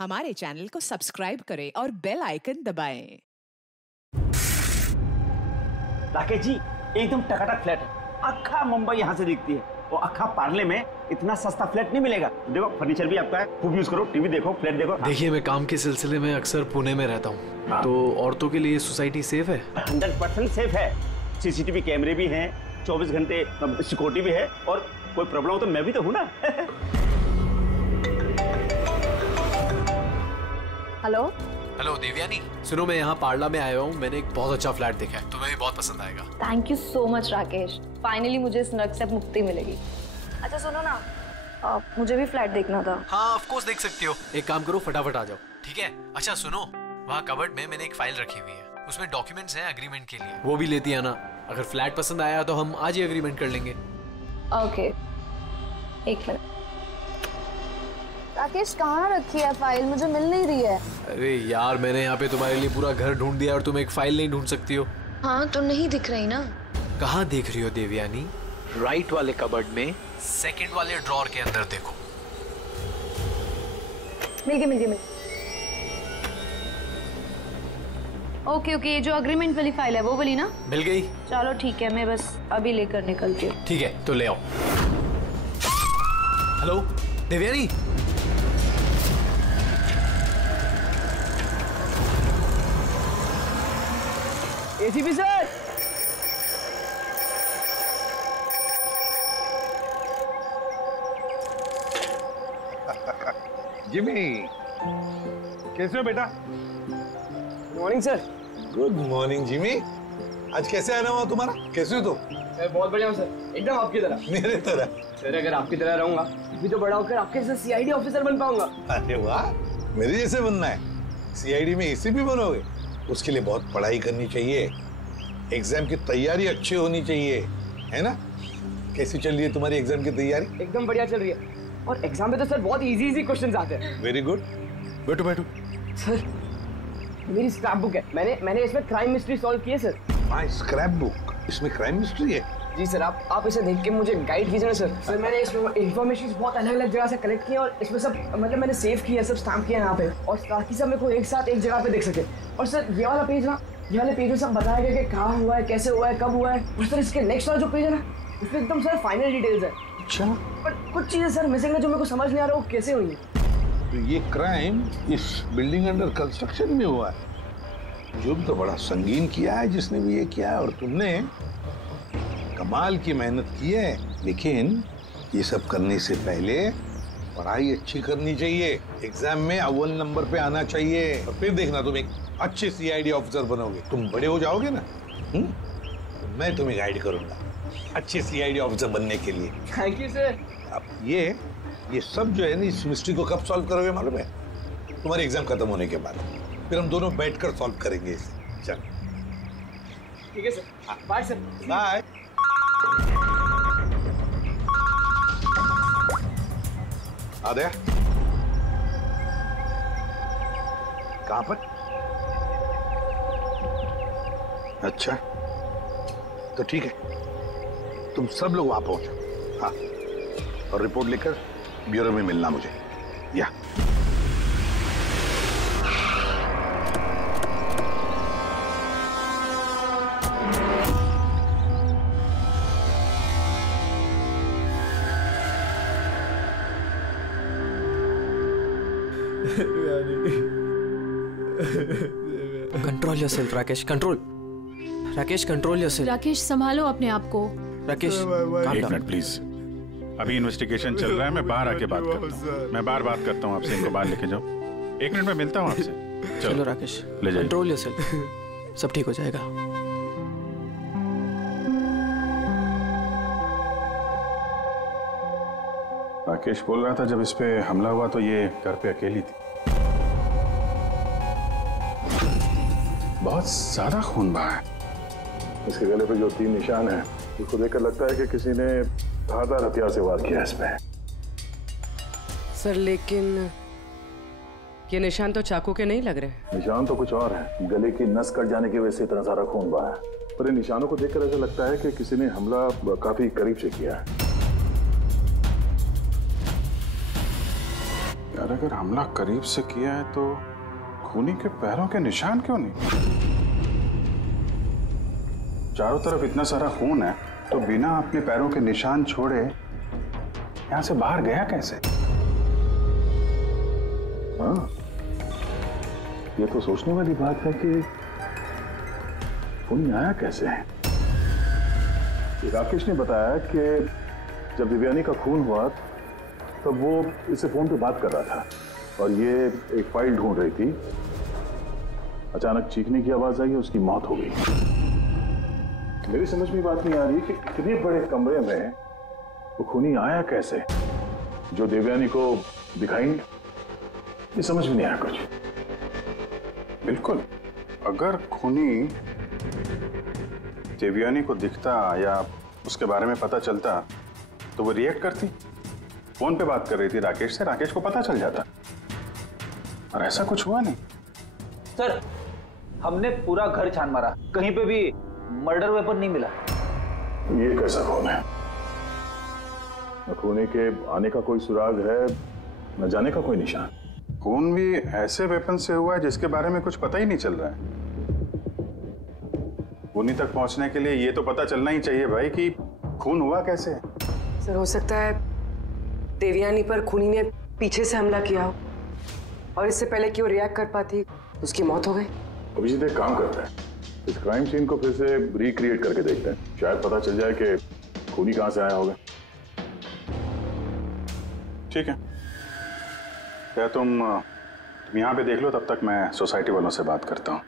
हमारे चैनल को सब्सक्राइब करें और बेल आइकन दबाएं। राकेश जी एकदम टकाटक फ्लैट है, अक्खा मुंबई यहाँ से दिखती है और अक्खा पार्ले में इतना सस्ता फ्लैट नहीं मिलेगा। देखो फर्नीचर भी आपका है, खूब यूज करो, टीवी देखो, फ्लैट देखो। देखिए मैं काम के सिलसिले में अक्सर पुणे में रहता हूँ, तो औरतों के लिए सोसाइटी सेफ है? 100% सेफ है। सीसीटीवी कैमरे भी हैं, 24 घंटे सिक्योरिटी भी है, और कोई प्रॉब्लम हो तो मैं भी तो हूँ ना। हेलो हेलो देवयानी, सुनो मैं यहाँ पार्ला में आया हूँ, मैंने एक बहुत अच्छा फ्लैट देखा है, तुम्हें भी बहुत पसंद आएगा। Thank you so much Rakesh, finally मुझे इस नर्क से मुक्ति मिलेगी। अच्छा सुनो ना, मुझे भी फ्लैट देखना था। हाँ ऑफ कोर्स देख सकती हो, एक काम करो फटाफट आ जाओ, ठीक है? अच्छा सुनो, वहाँ कबर्ड में मैंने एक फाइल रखी हुई है, उसमें डॉक्यूमेंट्स हैं एग्रीमेंट के लिए, वो भी लेती है ना। अगर फ्लैट पसंद आया तो हम आज ही एग्रीमेंट कर लेंगे। ओके एक मिनट। राकेश कहाँ रखी है फाइल, मुझे मिल नहीं रही है। अरे यार मैंने यहाँ पे तुम्हारे लिए पूरा घर ढूंढ दिया और तुम एक फाइल नहीं ढूंढ सकती हो? हाँ तो नहीं दिख रही ना। कहाँ देख रही हो देवयानी? राइट वाले कबर्ड में सेकंड वाले ड्रॉर के अंदर देखो। मिल गई। ओके ये जो अग्रीमेंट वाली फाइल है वो वाली ना? मिल गई? चलो ठीक है, मैं बस अभी लेकर निकलती हूँ। ठीक है तो ले आओ। Hello Devyani, ACP sir, Jimmy कैसे हो बेटा? Morning sir. Good morning Jimmy, आज कैसे आना हुआ तुम्हारा? कैसे हो तुम? मैं बहुत बढ़िया हूँ सर, एकदम आपकी तरह। मेरे तरह? सर अगर आपकी तरह रहूंगा भी तो बड़ा होकर आपके जैसे सीआईडी ऑफिसर बन पाऊंगा। अरे वाह, मेरे जैसे बनना है? सीआईडी में एसीपी बनोगे? उसके लिए बहुत पढ़ाई करनी चाहिए, एग्जाम की तैयारी अच्छी होनी चाहिए, है ना? कैसी चल रही है तुम्हारी एग्जाम की तैयारी? एकदम बढ़िया चल रही है, और एग्जाम में तो सर बहुत इजी क्वेश्चंस आते हैं। वेरी गुड, बैठो बैठो। सर मेरी स्क्रैप बुक है, मैंने इसमें क्राइम मिस्ट्री सॉल्व की है सर। हाँ स्क्रैप बुक, इसमें क्राइम मिस्ट्री है? जी सर, आप इसे देख के मुझे गाइड कीजिए ना सर। सर मैंने इसमें इन्फॉर्मेशन बहुत अलग अलग जगह से कलेक्ट की है, और इसमें सब मतलब मैंने सेव किया है, सब स्टैम्प किया है यहाँ पे, और ताकि सब मेरे को एक साथ एक जगह पे देख सके। और सर ये वाला पेज ना, ये वाले पेज में सब बताया गया कि कहाँ हुआ है, कैसे हुआ है, कब हुआ है। और सर इसके नेक्स्ट वाला जो पेज है ना, उसमें एकदम सर फाइनल डिटेल्स है। अच्छा, पर कुछ चीजें सर मिसिंग है जो मेरे को समझ नहीं आ रहा वो कैसे हुई है। तो ये क्राइम इस बिल्डिंग अंडर कंस्ट्रक्शन में हुआ है? जुर्म तो बड़ा संगीन किया है जिसने भी ये किया है, और तुमने कमाल की मेहनत की है। लेकिन ये सब करने से पहले पढ़ाई अच्छी करनी चाहिए, एग्जाम में अव्वल नंबर पे आना चाहिए, और फिर देखना तुम एक अच्छे सीआईडी ऑफिसर बनोगे। तुम बड़े हो जाओगे ना, तो मैं तुम्हें गाइड करूंगा अच्छे सीआईडी ऑफिसर बनने के लिए। Thank you sir. अब ये सब जो है ना, इस मिस्ट्री को कब सॉल्व करोगे मालूम है? तुम्हारे एग्जाम खत्म होने के बाद, फिर हम दोनों बैठकर सॉल्व करेंगे इसे। चल ठीक है सर, बाय सर। बाय। आ गया? कहां पर? अच्छा तो ठीक है, तुम सब लोग वहां पहुंचो। हाँ, और रिपोर्ट लेकर ब्यूरो में मिलना मुझे। या control yourself Rakesh, control. Rakesh control yourself. Rakesh संभालो अपने आप को। राकेश एक मिनट प्लीज, अभी इन्वेस्टिगेशन चल रहा है, मैं बाहर आके बात करता हूँ। मैं बाहर बात करता हूँ आपसे, इनको बाहर लेके जाओ। एक मिनट में मिलता हूँ आपसे। चलो राकेश, ले जाइए। कंट्रोल योरसेल्फ, सब ठीक हो जाएगा। राकेश बोल रहा था जब इस पे हमला हुआ तो ये घर पे अकेली थी। बहुत ज्यादा खून बहा है। इसके गले पे जो 3 निशान हैं, उसको देखकर लगता है कि किसी ने धारदार हथियार से वार किया इसमें। सर लेकिन ये निशान तो चाकू के नहीं लग रहे। निशान तो कुछ और है, गले की नस कट जाने की वजह से इतना सारा खून बहा है, पर इन निशानों को देखकर ऐसा लगता है कि किसी ने हमला काफी करीब से किया है। सर अगर हमला करीब से किया है तो खूनी के पैरों के निशान क्यों नहीं? चारों तरफ इतना सारा खून है तो बिना अपने पैरों के निशान छोड़े यहां से बाहर गया कैसे? हाँ, ये तो सोचने वाली बात है कि खूनी आया कैसे है। राकेश ने बताया कि जब दिव्यानी का खून हुआ तब वो इससे फोन पे बात कर रहा था और ये एक फाइल ढूंढ रही थी। अचानक चीखने की आवाज आई, उसकी मौत हो गई। मेरी समझ में बात नहीं आ रही कि इतने बड़े कमरे में वो खूनी आया कैसे जो देवयानी को दिखाई नहीं। ये समझ में नहीं आया कुछ। बिल्कुल, अगर खूनी देवयानी को दिखता या उसके बारे में पता चलता तो वो रिएक्ट करती। फोन पे बात कर रही थी राकेश से, राकेश को पता चल जाता। और ऐसा कुछ हुआ नहीं। सर, हमने पूरा घर छान मारा, कहीं पे भी मर्डर वेपन नहीं मिला। ये कैसा खून है? न खूनी के आने का कोई सुराग है, न जाने का कोई निशान। खून भी ऐसे वेपन से हुआ है जिसके बारे में कुछ पता ही नहीं चल रहा है। खूनी तक पहुंचने के लिए ये तो पता चलना ही चाहिए भाई कि खून हुआ कैसे। सर हो सकता है देवयानी पर खूनी ने पीछे से हमला किया हो और इससे पहले कि वो रिएक्ट कर पाती उसकी मौत हो गई। अभिजीत एक काम करते हैं, इस क्राइम सीन को फिर से रिक्रिएट करके देखते हैं, शायद पता चल जाए कि खूनी कहां से आया होगा। ठीक है, क्या तुम यहाँ पे देख लो, तब तक मैं सोसाइटी वालों से बात करता हूँ।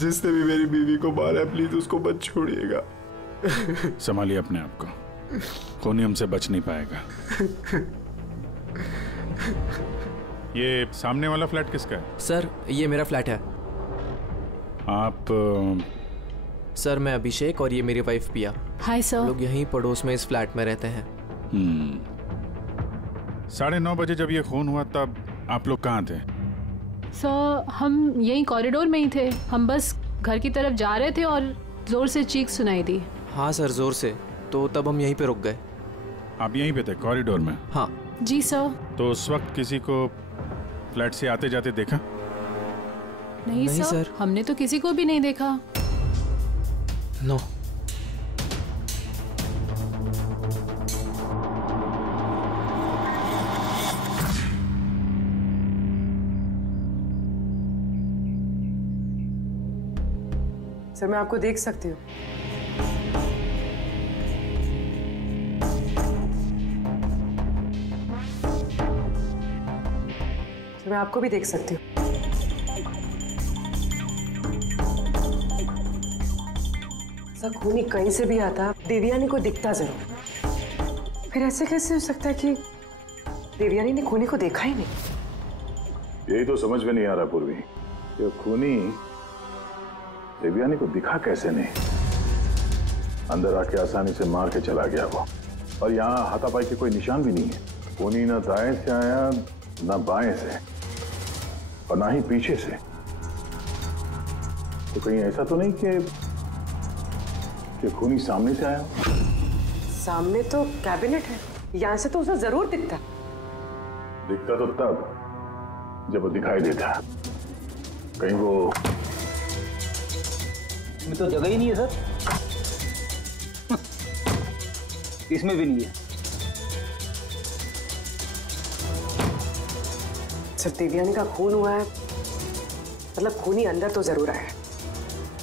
जिसने भी मेरी बीवी को मारा है प्लीज उसको मत छोड़िएगा। संभालिए अपने आप को, खूनी हमसे बच नहीं पाएगा। ये सामने वाला फ्लैट किसका है? सर ये मेरा फ्लैट है। आप? सर मैं अभिषेक और ये मेरी वाइफ पिया। Hi sir. लोग यहीं पड़ोस में इस फ्लैट में रहते हैं। 9:30 बजे जब ये खून हुआ तब आप लोग कहाँ थे? सर हम यहीं कॉरिडोर में ही थे, हम बस घर की तरफ जा रहे थे और जोर से चीख सुनाई दी। हाँ सर जोर से, तो तब हम यहीं पे रुक गए। आप यहीं पे थे कॉरिडोर में? हाँ जी सर। तो उस वक्त किसी को फ्लैट से आते जाते देखा? नहीं सर, हमने तो किसी को भी नहीं देखा। नो। सर मैं आपको देख सकती हूँ। सर मैं आपको भी देख सकती हूँ। सर खूनी कहीं से भी आता देवयानी को दिखता जरूर। फिर ऐसे कैसे हो सकता है कि देवयानी ने खूनी को देखा ही नहीं? यही तो समझ में नहीं आ रहा पूर्वी, ये खूनी देवयानी को दिखा कैसे नहीं? अंदर आके आसानी से मार के चला गया वो, और यहाँ हाथापाई के कोई निशान भी नहीं है। खूनी ना दाएं से आया ना बाएं से और ना ही पीछे से। तो कहीं ऐसा तो नहीं कि खूनी सामने से आया? सामने तो कैबिनेट है, यहाँ से तो उसे जरूर दिखता तो तब जब वो दिखाई देता। कहीं वो इसमें तो जगह ही नहीं है सर। इसमें भी नहीं है। सर देवयानी का खून हुआ है, मतलब खूनी अंदर तो जरूर आया है।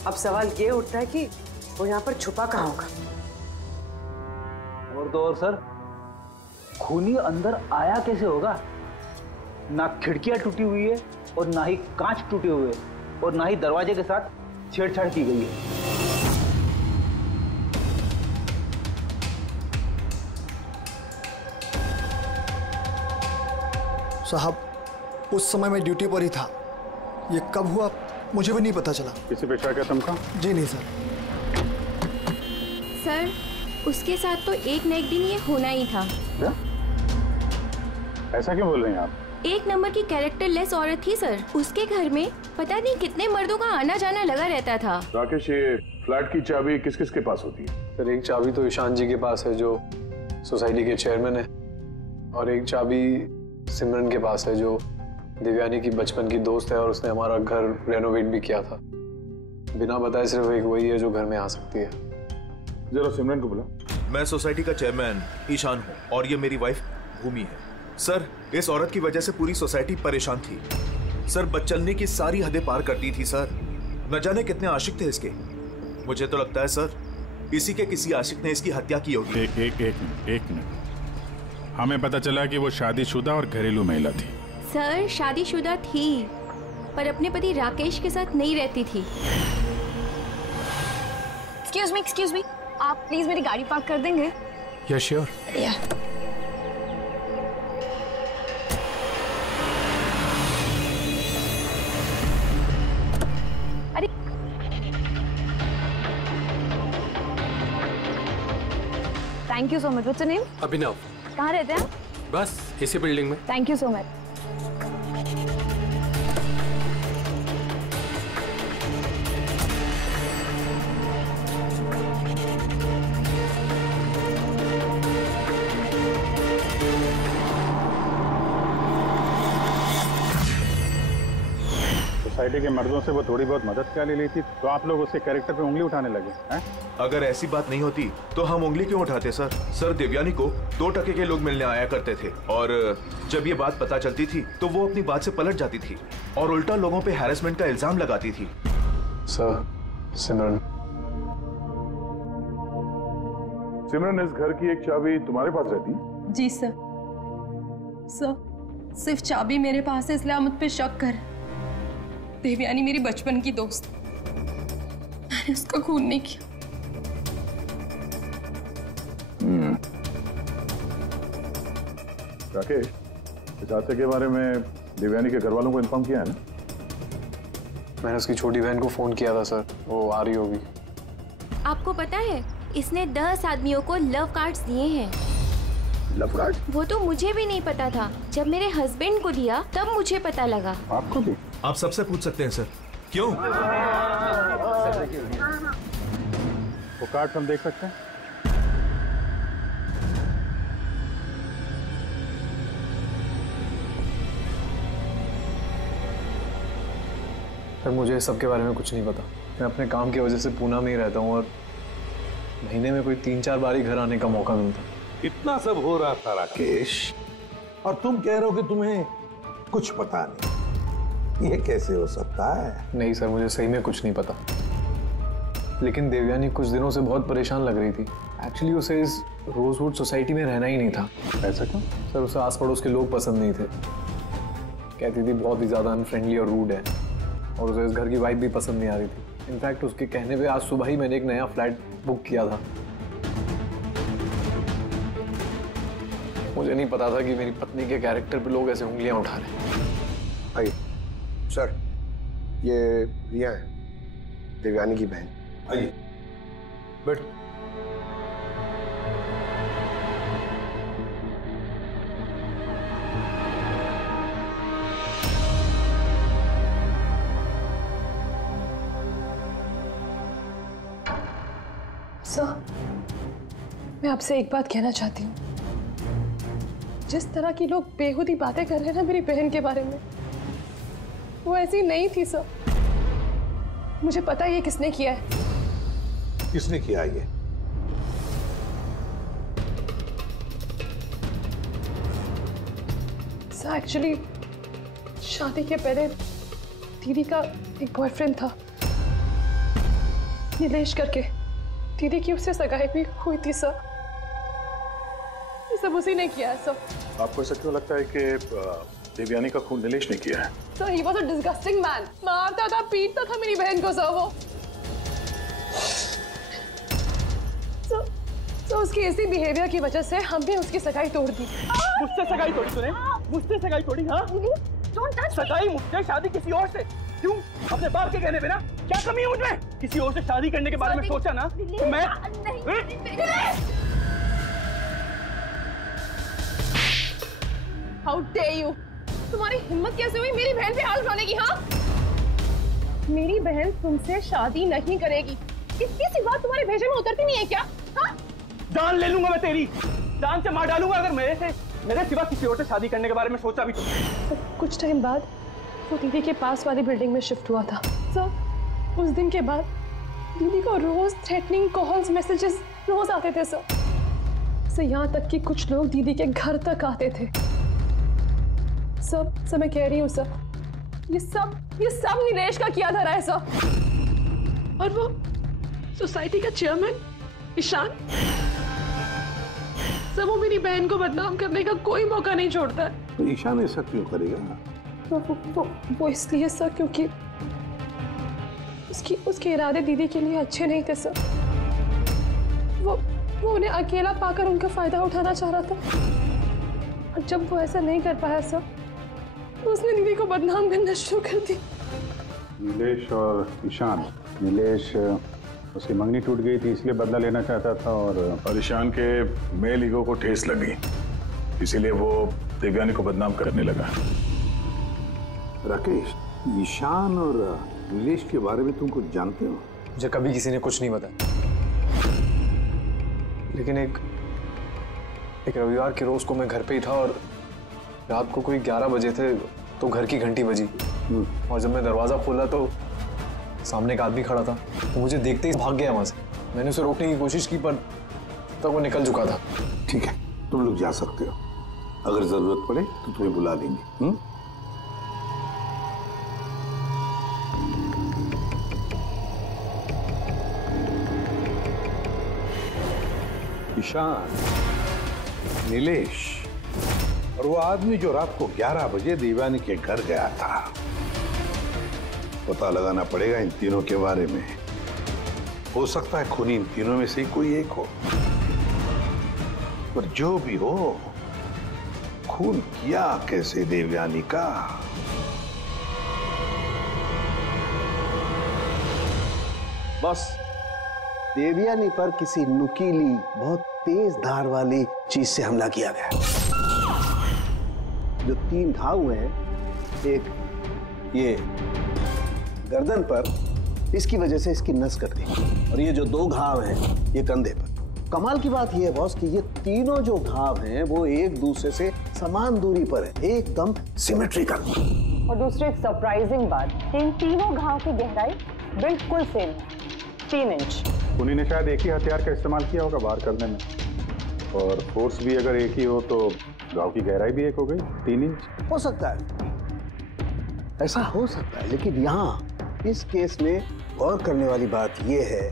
अब सवाल ये उठता है कि वो यहाँ पर छुपा कहाँ होगा। और तो और सर, खूनी अंदर आया कैसे होगा? ना खिड़कियां टूटी हुई है और ना ही कांच टूटे हुए और ना ही दरवाजे के साथ छेड़छाड़ की गई है। साहब उस समय मैं ड्यूटी पर ही था, ये कब हुआ मुझे भी नहीं पता चला। किसी पे शक है तुमको? जी नहीं सर। सर उसके साथ तो एक न एक दिन ये होना ही था। क्या? ऐसा क्यों बोल रहे हैं आप? एक नंबर की कैरेक्टर लेस औरत थी सर। उसके घर में पता नहीं कितने मर्दों का आना जाना लगा रहता था। राकेश, ये फ्लैट की चाबी किस किस के पास होती है? सर एक चाबी तो ईशान जी के पास है जो सोसाइटी के चेयरमैन है, और एक चाबी सिमरन के पास है जो दिव्यानी की बचपन की दोस्त है और उसने हमारा घर रेनोवेट भी किया था। बिना बताए सिर्फ एक वही है जो घर में आ सकती है। जरा सिमरन को बुला। मैं सोसाइटी का चेयरमैन ईशान हूँ और ये मेरी वाइफ भूमि है। सर, इस औरत की वजह से पूरी सोसाइटी परेशान थी। सर, बदचलने की सारी हदें पार करती थी सर। न जाने कितने आशिक थे इसके। मुझे तो लगता है सर, इसी के किसी आशिक ने इसकी हत्या की होगी। एक मिनट। हमें पता चला कि वो शादीशुदा और घरेलू महिला थी। सर, शादीशुदा थी पर अपने पति राकेश के साथ नहीं रहती थी। एक्सक्यूज मी, आप प्लीज मेरी गाड़ी पार्क कर देंगे? या श्योर। अरे thank you so much. What's your name? Abhinav. कहाँ रहते हैं? बस इसी बिल्डिंग में। Thank you so much. Society के मर्दों से वो थोड़ी बहुत मदद क्या ले ली थी, तो आप लोग उसके कैरेक्टर पे उंगली उठाने लगे हैं? अगर ऐसी बात नहीं होती तो हम उंगली क्यों उठाते सर? सर, दिव्यानी को 2 टके के लोग मिलने आया करते थे और जब ये बात पता चलती थी तो वो अपनी बात से पलट जाती थी और उल्टा लोगों पे हैरेसमेंट का इल्जाम लगाती थी। सर, सिमरन, इस घर की एक चाबी तुम्हारे पास रहती? जी सर। सिर्फ चाबी मेरे पास है इसलिए आप मुझ पे शक कर। देवयानी मेरी बचपन की दोस्त, मैंने उसका खून नहीं किया। राकेश, इस हादसे के बारे में दिव्यानी के घर वालों को इन्फॉर्म किया है ना? मैंने उसकी छोटी बहन को फोन किया था सर, वो आ रही होगी। आपको पता है इसने 10 आदमियों को लव कार्ड्स दिए हैं। Love card? वो तो मुझे भी नहीं पता था। जब मेरे हस्बैंड को दिया तब मुझे पता लगा। आपको भी? आप सबसे पूछ सकते हैं सर। क्यों? वो कार्ड हम देख सकते हैं? सर, मुझे सबके बारे में कुछ नहीं पता। मैं अपने काम की वजह से पूना में ही रहता हूँ और महीने में कोई 3-4 बार ही घर आने का मौका मिलता। इतना सब हो रहा था राकेश, और तुम कह रहे हो कि तुम्हें कुछ पता नहीं। ये कैसे हो सकता है? नहीं सर, मुझे सही में कुछ नहीं पता। लेकिन देवयानी कुछ दिनों से बहुत परेशान लग रही थी। एक्चुअली उसे इस रोजवुड सोसाइटी में रहना ही नहीं था। ऐसा क्यों? सर, उसे आस पड़ोस के लोग पसंद नहीं थे। कहती थी बहुत ही ज़्यादा अनफ्रेंडली और रूड है, और उसे इस घर की वाइब भी पसंद नहीं आ रही थी। इनफैक्ट उसके कहने पे आज सुबह ही मैंने एक नया फ्लैट बुक किया था। मुझे नहीं पता था कि मेरी पत्नी के कैरेक्टर पे लोग ऐसे उंगलियां उठा रहे हैं। आइए सर, ये रिया है, देवयानी की बहन। आइए बैठ। सर, मैं आपसे एक बात कहना चाहती हूँ। जिस तरह की लोग बेहुदी बातें कर रहे हैं ना मेरी बहन के बारे में, वो ऐसी नहीं थी सर। मुझे पता है ये किसने किया है। किसने किया ये? सर, एक्चुअली शादी के पहले दीदी का एक बॉयफ्रेंड था, नीलेश करके। दीदी की उससे सगाई भी हुई थी सर। ये सब उसी ने किया है सर। आपको ऐसा क्यों लगता है कि देवयानी का खून नीलेश ने किया है? Sir, he was a disgusting man। मारता था, पीटता था मेरी बहन को सर वो। सर, उसकी ऐसी बिहेवियर की वजह से हमने उसकी सगाई तोड़ दी। मुझसे सगाई तोड़ी तूने? मुझसे सगाई तोड़ी? हाँ, सगाई मुझसे, शादी किसी और से। क्यों? अपने बाप के कहने पे ना? क्या कमी है मुझमें? किसी और से शादी करने के बारे में सोचा ना तो मैं हाउ डेयर यू! तुम्हारी हिम्मत कैसे हुई मेरी बहन पे हाथ उठाने की? हाँ, मेरी बहन तुमसे शादी नहीं करेगी। इतनी सी बात तुम्हारे भेजे में उतरती नहीं है क्या? हाँ, जान ले लूंगा मैं तेरी, जान से मार डालूंगा अगर मेरे सिवा किसी और से शादी करने के बारे में सोचा भी तो। कुछ टाइम बाद वो दीदी के पास वाली बिल्डिंग में शिफ्ट हुआ था सर। उस दिन के बाद दीदी को रोज थ्रेटनिंग कॉल्स, मैसेजेस रोज आते थे सर। यहाँ तक कि कुछ लोग दीदी के घर तक आते थे। सब मैं कह रही हूँ सर, ये सब नीलेश का किया धरा है सर। और वो सोसाइटी का चेयरमैन ईशान सर, वो मेरी बहन को बदनाम करने का कोई मौका नहीं छोड़ता है। तो ईशान ऐसा क्यों करेगा? वो इसलिए सर क्योंकि उसके इरादे दीदी के लिए अच्छे नहीं थे सर। वो उन्हें अकेला पाकर उनका फायदा उठाना चाह रहा था। और जब वो ऐसा नहीं कर पाया सर, तो उसने दीदी को बदनाम करना शुरू कर दी। नीलेश और ईशान, नीलेश उसकी मंगनी टूट गई थी इसलिए बदला लेना चाहता था, और ईशान के मेल ईगो को ठेस लगी, इसीलिए वो देवयानी को बदनाम करने लगा। राकेश, ईशान और नीलेश के बारे में तुम कुछ जानते हो? मुझे कभी किसी ने कुछ नहीं बताया, लेकिन एक रविवार के रोज को मैं घर पे ही था और रात को कोई 11 बजे थे तो घर की घंटी बजी। और जब मैं दरवाजा खोला तो सामने एक आदमी खड़ा था। तो मुझे देखते ही भाग गया वहां से। मैंने उसे रोकने की कोशिश की पर तब वो निकल चुका था। ठीक है, तुम लोग जा सकते हो, अगर जरूरत पड़े तो तुम्हें बुला लेंगे। ईशान, नीलेश और वो आदमी जो रात को 11 बजे देवयानी के घर गया था, पता लगाना पड़ेगा इन तीनों के बारे में। हो सकता है खूनी इन तीनों में से कोई एक हो, पर जो भी हो, खून किया कैसे देवयानी का? बस देवयानी पर किसी नुकीली, बहुत तेज धार वाली चीज से हमला किया गया। जो 3 घाव हुए हैं, एक ये गर्दन पर, इसकी वजह से इसकी नस कट गई, और ये जो 2 घाव हैं ये कंधे पर। कमाल की बात ये है बॉस कि ये तीनों जो घाव हैं वो एक दूसरे से समान दूरी पर है, एकदम सिमेट्रिकल। और दूसरी एक सरप्राइजिंग बात कि इन तीनों घाव की गहराई बिल्कुल सेम, 3 इंच। खूनी ने शायद एक ही हथियार का इस्तेमाल किया होगा बाहर करने में, और फोर्स भी अगर एक ही हो तो घाव की गहराई भी एक हो गई, 3 इंच। हो सकता है, ऐसा हो सकता है, लेकिन यहाँ इस केस में गौर करने वाली बात यह है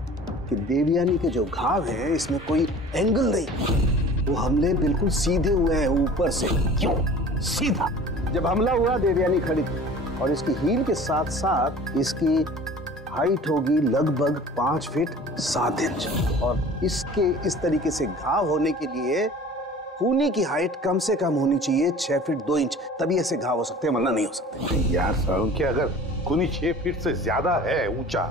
कि देवयानी के जो घाव हैं इसमें कोई एंगल नहीं, वो हमले बिल्कुल सीधे हुए हैं ऊपर से। क्यों सीधा? जब हमला हुआ देवयानी खड़ी थी और इसकी हील के साथ साथ इसकी हाइट होगी लगभग 5 फीट 7 इंच, और इसके इस तरीके से घाव होने के लिए खूनी की हाइट कम से कम होनी चाहिए 6 फीट 2 इंच, तभी ऐसे घाव हो सकते हैं, वरना नहीं हो सकते। यार साहब, क्या अगर खूनी 6 फीट से ज्यादा है ऊंचा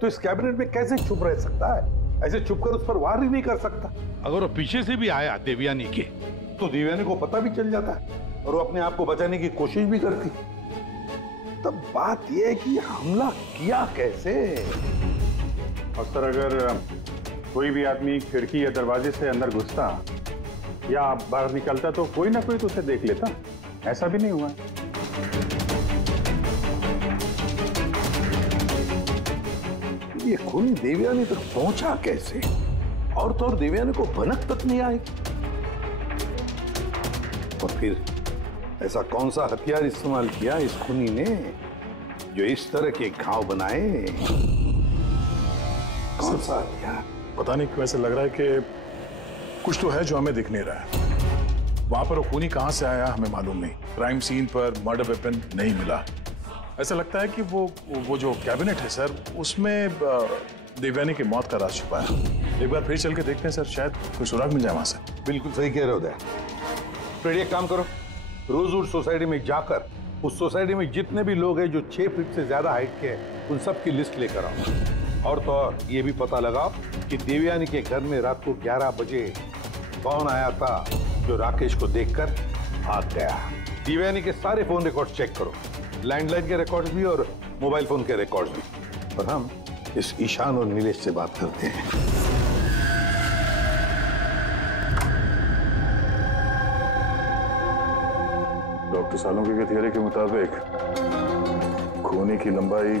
तो इस कैबिनेट में कैसे चुप रह सकता है? ऐसे चुप कर उस पर वार ही नहीं कर सकता। अगर वो पीछे से भी आया देवयानी के तो देवयानी को पता भी चल जाता है और वो अपने आप को बचाने की कोशिश भी करती। तब बात यह है कि हमला किया कैसे? और सर, अगर कोई भी आदमी खिड़की या दरवाजे से अंदर घुसता या बाहर निकलता तो कोई ना कोई तो उसे देख लेता, ऐसा भी नहीं हुआ। ये खूनी देवयानी तक पहुंचा कैसे? और तो और देवयानी को भनक तक नहीं आई। और फिर ऐसा कौन सा हथियार इस्तेमाल किया इस खूनी ने जो इस तरह के घाव बनाए? कौन सा हथियार? पता नहीं क्यों ऐसा लग रहा है कि कुछ तो है जो हमें दिख नहीं रहा है। वहां पर वो खूनी कहां से आया हमें मालूम नहीं। क्राइम सीन पर मर्डर वेपन नहीं मिला। ऐसा लगता है कि वो जो कैबिनेट है सर, उसमें देवयानी की मौत का राज छुपा है। एक बार फिर चल के देखते हैं सर, शायद कोई सुराग मिल जाए वहां से। बिल्कुल सही कह रहे हो उदय। फिर एक काम करो, रोजवुड सोसाइटी में जाकर उस सोसाइटी में जितने भी लोग हैं जो 6 फीट से ज्यादा हाइट के हैं, उन सब की लिस्ट लेकर आओ। और तो और ये भी पता लगाओ कि देवयानी के घर में रात को 11 बजे कौन आया था जो राकेश को देखकर भाग गया। देवयानी के सारे फोन रिकॉर्ड चेक करो, लैंडलाइन के रिकॉर्ड्स भी और मोबाइल फोन के रिकॉर्ड्स भी। और हम इस ईशान और नीलेश से बात करते हैं। डॉक्टर सालुंके की थियरी के मुताबिक खूनी की लंबाई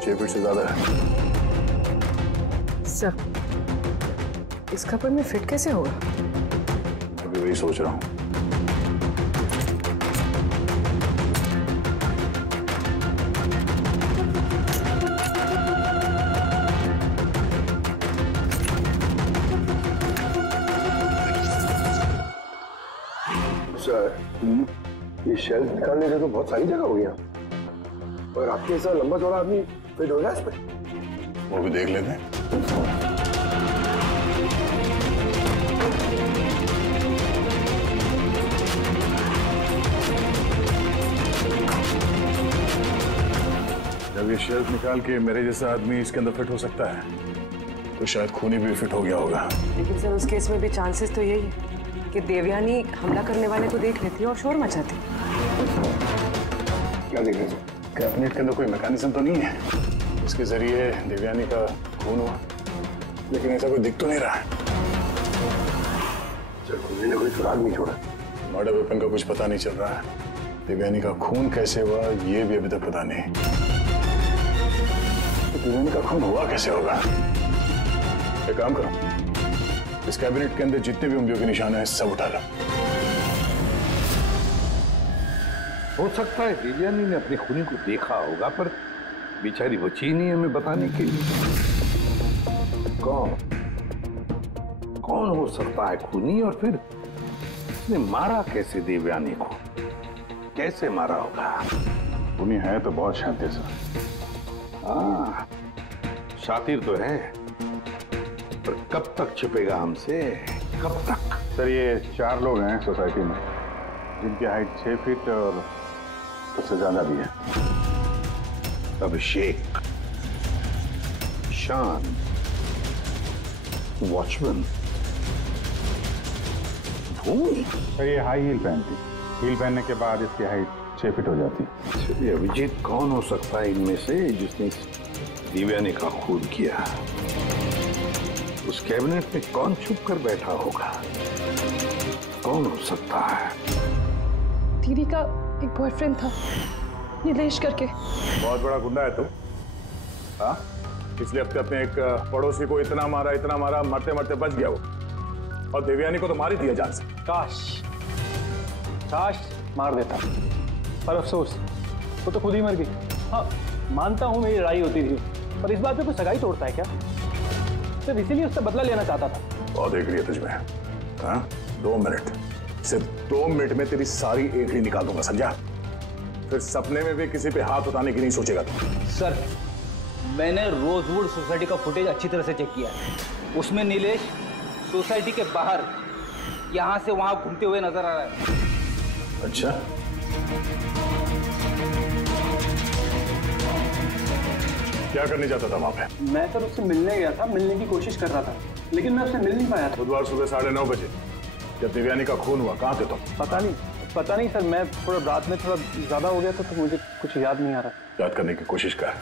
6 फीट से ज्यादा है। सर, इस कपड़े में फिट कैसे होगा? अभी वही सोच रहा हूँ। सर, ये शेल्फ निकालने से तो बहुत सारी जगह हो गया, और आपके ऐसा लंबा चौड़ा आदमी फिट हो गया इस पे? वो भी देख लेते हैं। जब ये शेल्फ निकाल के मेरे जैसा आदमी इसके अंदर फिट हो सकता है तो शायद खूनी भी फिट हो गया होगा। लेकिन सर, उस केस में भी चांसेस तो यही है कि देवयानी हमला करने वाले को देख लेती और शोर मचाती। क्या देख रहे हैं? कैबिनेट के अंदर कोई मैकेनिज्म तो नहीं है इसके जरिए देवयानी का खून हुआ, लेकिन ऐसा कोई दिख तो नहीं रहा है। खूनी ने कोई सुराग नहीं छोड़ा। मर्डर वेपन का कुछ पता नहीं चल रहा है। देवयानी का खून कैसे हुआ ये भी अभी तक पता नहीं। तो देवयानी का खून हुआ कैसे होगा? एक काम करो, इस कैबिनेट के अंदर जितने भी उंगलियों के निशान हैं सब उठा लो। हो सकता है देवयानी ने अपने खूनी को देखा होगा, पर बेचारी बची नहीं हमें बताने के लिए। कौन हो सकता है खूनी, और फिर उसने मारा कैसे देवयानी को? कैसे मारा होगा? खूनी है तो बहुत शातिर सर। हाँ, शातिर तो है, पर कब तक छिपेगा हमसे? कब तक? सर, ये 4 लोग हैं सोसाइटी में जिनकी हाइट 6 फीट और उससे ज्यादा भी है। अभिषेक, ईशान, वॉचमैन, भूमि। सर, ये हाई हील पहनती, हील पहनने के बाद इसकी हाइट 6 फीट हो जाती। चलिए, अभिजीत कौन हो सकता है इनमें से जिसने देवयानी का खून किया? उस कैबिनेट में कौन छुप कर बैठा होगा? कौन हो सकता है? दीदी का एक बॉयफ्रेंड था, नीलेश करके। बहुत बड़ा गुंडा है तू। हाँ, पिछले हफ्ते अपने एक पड़ोसी को इतना मारा, मरते मरते बच गया वो, और देवयानी को तो मार ही दिया जान से। काश मार देता, पर अफसोस वो तो खुद ही मर गई। हाँ, मानता हूँ मेरी लड़ाई होती थी, पर इस बात पे कोई सगाई तोड़ता है क्या? सिर्फ इसीलिए उससे बदला लेना चाहता था। बहुत देख लिया तुझमें। हाँ, 2 मिनट, सिर्फ 2 मिनट में तेरी सारी एंट्री निकाल दूंगा, समझा? फिर सपने में भी किसी पे हाथ उठाने की नहीं सोचेगा तू। सर, मैंने रोजवुड सोसाइटी का फुटेज अच्छी तरह से चेक किया है। उसमें नीलेश सोसाइटी के बाहर यहाँ से वहाँ घूमते हुए नजर आ रहा है। अच्छा, क्या करने जाता था वहाँ पे? मैं सर उससे मिलने गया था, मिलने की कोशिश कर रहा था, लेकिन मैं उससे मिल नहीं पाया था। बुधवार सुबह 9:30 बजे जब देवयानी का खून हुआ, कहाँ थे तुम? पता नहीं सर, मैं थोड़ा रात में थोड़ा ज्यादा हो गया था तो मुझे कुछ याद नहीं आ रहा। याद करने की कोशिश कर,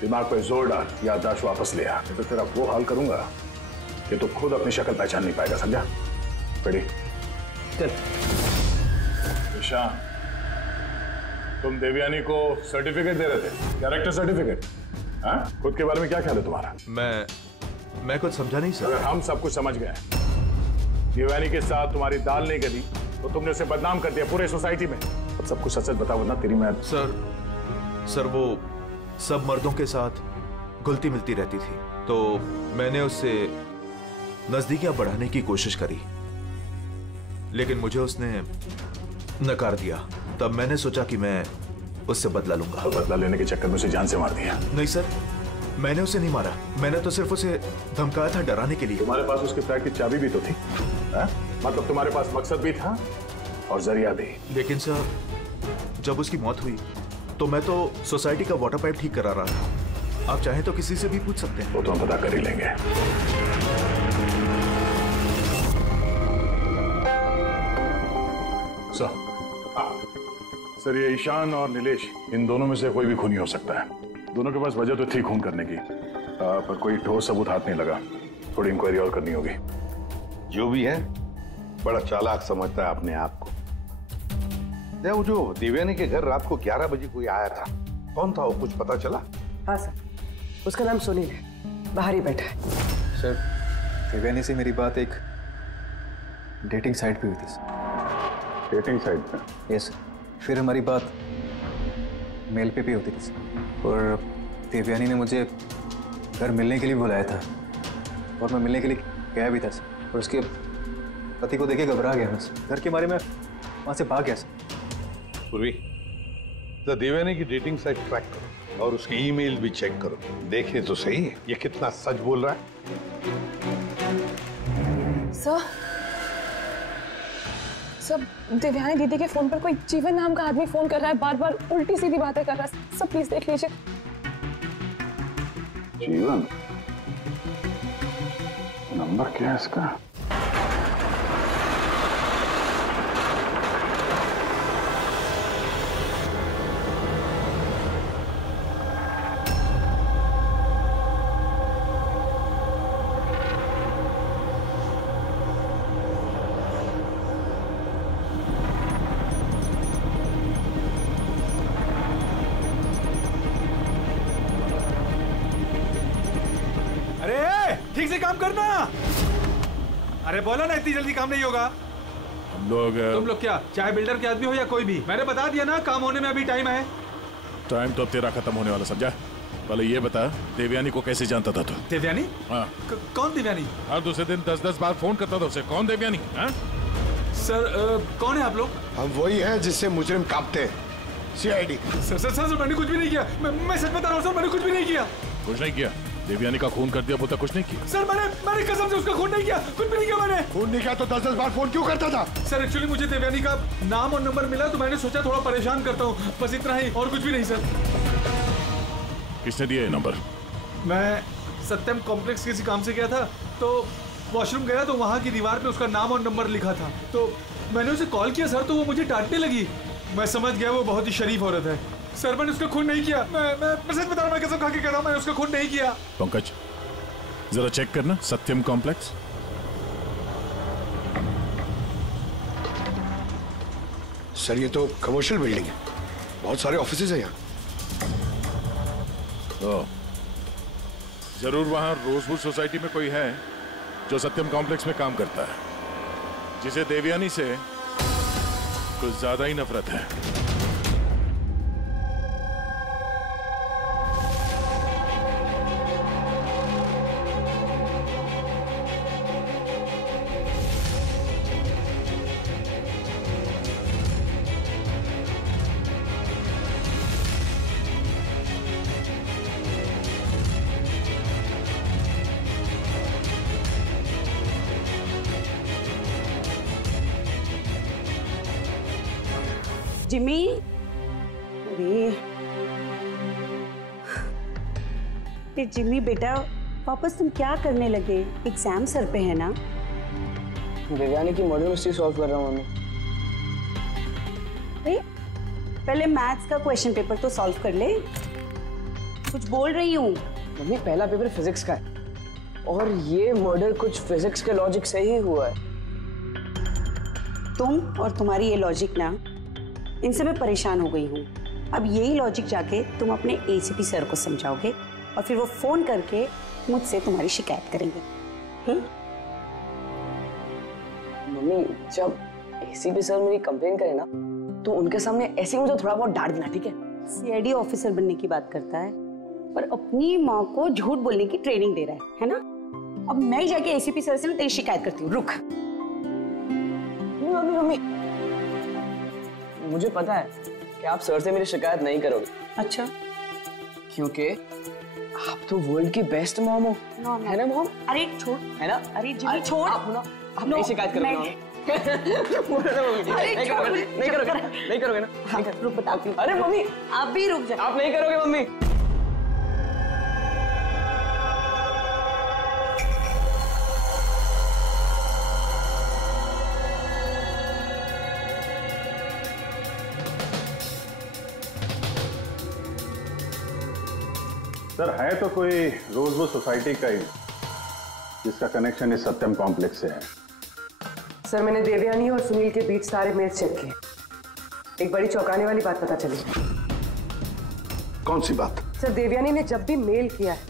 दिमाग पे जोर डाल, याददाश्त वापस ले आ, तो तेरा वो हाल करूंगा कि तू खुद अपनी शक्ल पहचान नहीं पाएगा, समझा? बड़ी चल। ईशान, तुम देवयानी को सर्टिफिकेट दे रहे थे, कैरेक्टर सर्टिफिकेट। हाँ, खुद के बारे में क्या ख्याल है तुम्हारा? मैं कुछ समझा नहीं सर। अगर हम सब कुछ समझ गए, देवयानी के साथ तुम्हारी दाल नहीं गली तो तुमने उसे बदनाम कर दिया पूरे सोसाइटी में। अब सब कुछ सच सच बताओ ना, तेरी मैं। सर वो सब मर्दों के साथ घुलती मिलती रहती थी, तो मैंने उससे नजदीकियां बढ़ाने की कोशिश करी, लेकिन मुझे उसने नकार दिया। तब मैंने सोचा कि मैं उससे बदला लूंगा। तो बदला लेने के चक्कर में उसे जान से मार दिया? नहीं सर, मैंने उसे नहीं मारा, मैंने तो सिर्फ उसे धमकाया था डराने के लिए। तुम्हारे पास उसके फ्लैट की चाबी भी तो थी, मतलब तुम्हारे पास मकसद भी था और जरिया भी। लेकिन सर, जब उसकी मौत हुई तो मैं तो सोसाइटी का वाटर पाइप ठीक करा रहा था। आप चाहें तो किसी से भी पूछ सकते हैं। वो तो हम पता कर ही लेंगे। सर। सर ये ईशान और नीलेश, इन दोनों में से कोई भी खूनी हो सकता है। दोनों के पास वजह तो थी खून करने की, पर कोई ठोस सबूत हाथ नहीं लगा। थोड़ी इंक्वायरी और करनी होगी। जो भी है बड़ा चालाक समझता है अपने आप को। वो जो देवयानी के घर रात को 11 बजे कोई आया था, कौन था वो, कुछ पता चला? हाँ सर, उसका नाम सुनील है, बाहर ही बैठा है। सर देवयानी से मेरी बात एक डेटिंग साइट पे हुई थी सर। डेटिंग साइट पे? Yes sir. फिर हमारी बात मेल पे भी होती थी सर, और देवयानी ने मुझे घर मिलने के लिए बुलाया था और मैं मिलने के लिए गया भी था सर, और उसके पति को देखे घबरा गया मैं सर। घर के बारे में वहाँ से भाग गया सर। पूर्वी, तो देवयानी की डेटिंग साइट ट्रैक करो और उसकी ईमेल भी चेक करो, देखे तो सही ये कितना सच बोल रहा है। सर देवयानी दीदी के फोन पर कोई जीवन नाम का आदमी फोन कर रहा है, बार बार उल्टी सीधी बातें कर रहा है। सर प्लीज देख लीजिए। जीवन? नंबर क्या है इसका? ठीक से काम करना। अरे बोला ना, इतनी जल्दी काम नहीं होगा। हम लोग तुम लोग क्या चाहे बिल्डर के आदमी हो या कोई भी, मैंने बता दिया ना, काम होने में अभी टाइम है। टाइम तो अब तेरा खत्म होने वाला, समझा? पहले ये बता, देवयानी को कैसे जानता था तू? देवयानी? हाँ। कौन देवयानी? हर दूसरे दिन 10-10 बार फोन करता था उसे। कौन देवयानी? सर कौन है आप लोग? हम वही हैं जिससे मुजरिम कांपते हैं, CID। सर मैंने कुछ भी नहीं किया। मैं सच बता रहा हूँ सर, मैंने कुछ भी नहीं किया। कुछ नहीं किया? देवयानी का खून कर दिया, बोलता कुछ नहीं किया? सर मैंने कसम से उसका खून नहीं किया, कुछ भी नहीं किया मैंने। खून नहीं किया तो 10-10 बार फोन क्यों करता था? सर एक्चुअली मुझे देवयानी का नाम और नंबर मिला तो मैंने सोचा थोड़ा परेशान करता हूँ, बस इतना ही, और कुछ भी नहीं सर। किसने दिया ये नंबर? मैं सत्यम कॉम्प्लेक्स किसी काम से गया था, तो वॉशरूम गया तो वहाँ की दीवार पे उसका नाम और नंबर लिखा था, तो मैंने उसे कॉल किया सर, तो वो मुझे डांटने लगी। मैं समझ गया वो बहुत ही शरीफ औरत है। सर मैंने उसका खून नहीं किया, मैं सच बता रहा हूँ, मैं कसम खा के कह रहा हूँ, मैंने उसका खून नहीं किया। पंकज जरा चेक करना, सत्यम कॉम्प्लेक्स। सर ये तो कमर्शियल बिल्डिंग है, बहुत सारे ऑफिसेज हैं यहाँ। जरूर वहां रोजवुड सोसाइटी में कोई है जो सत्यम कॉम्प्लेक्स में काम करता है, जिसे देवयानी से कुछ ज्यादा ही नफरत है। जिमी, अरे जिमी बेटा, वापस तुम क्या करने लगे? एग्जाम सर पे है ना? देवयानी की मर्डर मिस्ट्री सॉल्व कर रहा हूँ मम्मी। पहले मैथ्स का क्वेश्चन पेपर तो सॉल्व कर ले। कुछ बोल रही हूँ मम्मी, पहला पेपर फिजिक्स का है और ये मर्डर कुछ फिजिक्स के लॉजिक से ही हुआ है। तुम और तुम्हारी ये लॉजिक ना, इनसे मैं परेशान हो गई हूँ। अब यही लॉजिक जाके तुम अपने ACP सर को समझाओगे और फिर वो फोन करके मुझसे तुम्हारी शिकायत करेंगे। मम्मी, जब ACP सर मेरी कंप्लेन करे ना, तो उनके सामने ऐसे ही मुझे थोड़ा बहुत डांट देना, ठीक है? CID ऑफिसर बनने की बात करता है पर अपनी माँ को झूठ बोलने की ट्रेनिंग दे रहा है ना? अब मैं ही जाके ACP सर से ना तेरी शिकायत करती हूँ। रुक। मम्मी, मुझे पता है कि आप सर से मेरी शिकायत नहीं करोगे। अच्छा? क्योंकि आप तो वर्ल्ड की बेस्ट मॉम हो, है ना मॉम? अरे छोड़, है ना? अरे जिमी छोड़। आप नहीं शिकायत करोगे नहीं करोगे ना? हाँ, रुक बताती हूँ। अरे मम्मी, आप भी रुक जाओ। आप नहीं करोगे मम्मी? सर है तो कोई रोजवुड सोसाइटी का ही जिसका कनेक्शन इस सत्यम कॉम्प्लेक्स से है। सर मैंने देवयानी और सुनील के बीच सारे मेल्स चेक किए। एक बड़ी चौंकाने वाली बात पता चली। कौन सी बात? सर देवयानी ने जब भी मेल किया है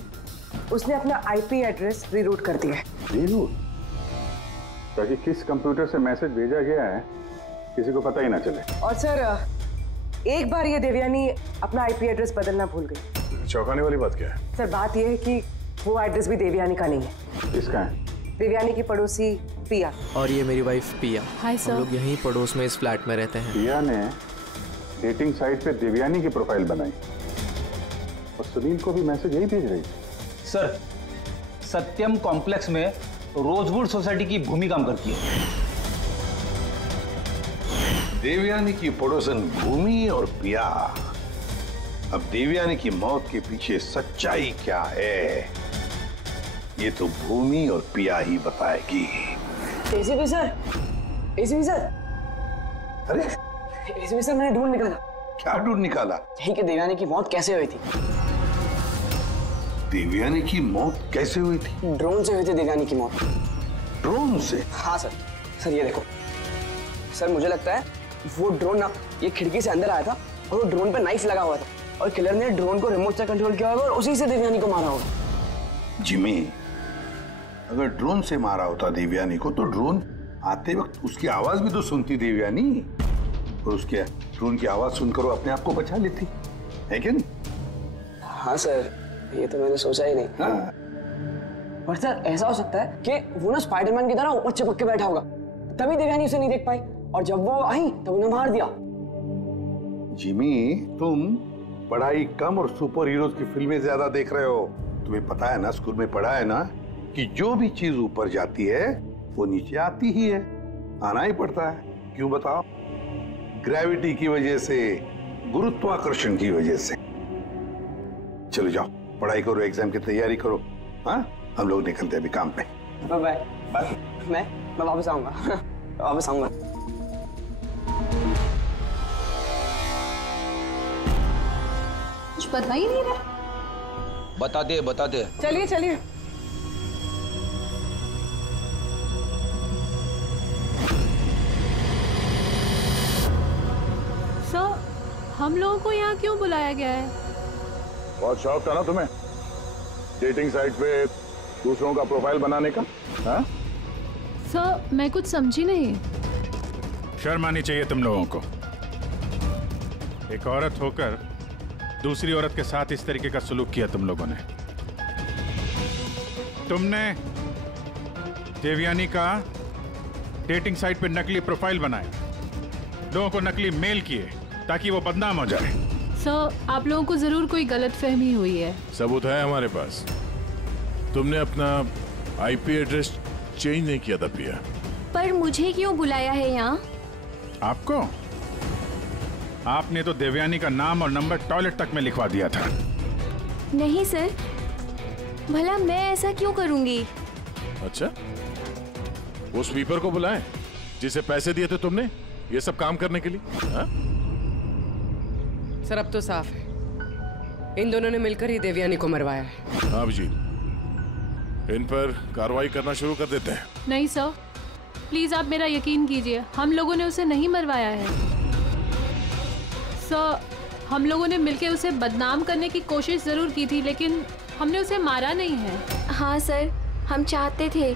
उसने अपना आईपी एड्रेस रीरूट कर दिया है। रीरूट? ताकि किस कंप्यूटर से मैसेज भेजा गया है किसी को पता ही ना चले। और सर एक बार ये देवयानी अपना आईपी एड्रेस बदलना भूल गई। चौंकाने वाली बात क्या है? सर बात यह है कि वो एड्रेस भी देवयानी का नहीं है। किसका है? देवयानी की पड़ोसी पिया। और ये मेरी वाइफ पिया। Hi sir. हम लोग यहीं पड़ोस में इस फ्लैट में रहते हैं। पिया ने डेटिंग साइट पे देवयानी की प्रोफाइल बनाई और सुनील को भी मैसेज यही भेज रही थी। सर सत्यम कॉम्प्लेक्स में रोजवुड सोसाइटी की भूमि काम करती है। देवयानी की पड़ोसन भूमि और पिया। अब देवयानी की मौत के पीछे सच्चाई क्या है ये तो भूमि और पिया ही बताएगी। ACP sir, ACP sir. अरे एसीपी सर मैंने ढूंढ निकाला। क्या ढूंढ निकाला? यही कि देवयानी की मौत कैसे हुई थी। देवयानी की मौत कैसे हुई थी? ड्रोन से हुई थी देवयानी की मौत। ड्रोन से? हाँ सर। सर ये देखो सर, मुझे लगता है वो ड्रोन ना ये खिड़की से अंदर आया था और वो ड्रोन पे नाइफ लगा हुआ था और किलर ने ड्रोन को रिमोट से कंट्रोल किया होगा और उसी से देवयानी को मारा होगा। जिमी, अगर ड्रोन से मारा होता देवयानी को तो ड्रोन आते वक्त उसकी आवाज भी तो सुनती देवयानी और उसके ड्रोन की आवाज सुनकर वो अपने आप को बचा लेती है क्या नहीं? हाँ सर, ये तो मैंने सोचा ही नहीं। हाँ। पर सर ऐसा हो सकता है कि वो ना स्पाइडरमैन की तरह ऊपर चिपक के बैठा होगा, तभी देवयानी उसे नहीं देख पाई और जब वो आई तब उन्हें मार दिया। जिमी, तुम पढ़ाई कम और सुपर हीरोज की फिल्में ज्यादा देख रहे हो। तुम्हें पता है ना, स्कूल में पढ़ा है ना कि जो भी चीज ऊपर जाती है वो नीचे आती ही है, आना ही पड़ता है। क्यों बताओ? ग्रेविटी की वजह से, गुरुत्वाकर्षण की वजह से। चलो जाओ पढ़ाई करो, एग्जाम की तैयारी करो। हाँ, हम लोग निकलते हैं अभी काम पे। Bye bye. मैं वापस आऊंगा। वापस आऊंगा। कुछ पता ही नहीं रहा। बता दे। चलिए चलिए। सर हम लोगों को यहाँ क्यों बुलाया गया है? बहुत शौक था ना तुम्हें डेटिंग साइट पे दूसरों का प्रोफाइल बनाने का? हाँ? सर मैं कुछ समझी नहीं। शर्म आनी चाहिए तुम लोगों को। एक औरत होकर दूसरी औरत के साथ इस तरीके का सलूक किया तुम लोगों ने। तुमने देवयानी का डेटिंग साइट पे नकली प्रोफाइल बनाए, लोगों को नकली मेल किए ताकि वो बदनाम हो जाए। सर आप लोगों को जरूर कोई गलतफहमी हुई है। सबूत है हमारे पास। तुमने अपना आईपी एड्रेस चेंज नहीं किया था पिया। पर मुझे क्यों बुलाया है यहाँ? आपको? आपने तो देवयानी का नाम और नंबर टॉयलेट तक में लिखवा दिया था। नहीं सर, भला मैं ऐसा क्यों करूंगी? अच्छा, वो स्वीपर को बुलाएं जिसे पैसे दिए थे तुमने ये सब काम करने के लिए? हा? सर अब तो साफ है, इन दोनों ने मिलकर ही देवयानी को मरवाया है। हाँ अभिजीत, इन पर कार्रवाई करना शुरू कर देते हैं। नहीं सर, प्लीज आप मेरा यकीन कीजिए, हम लोगों ने उसे नहीं मरवाया है। सर हम लोगों ने मिलकर उसे बदनाम करने की कोशिश जरूर की थी, लेकिन हमने उसे मारा नहीं है। हाँ सर, हम चाहते थे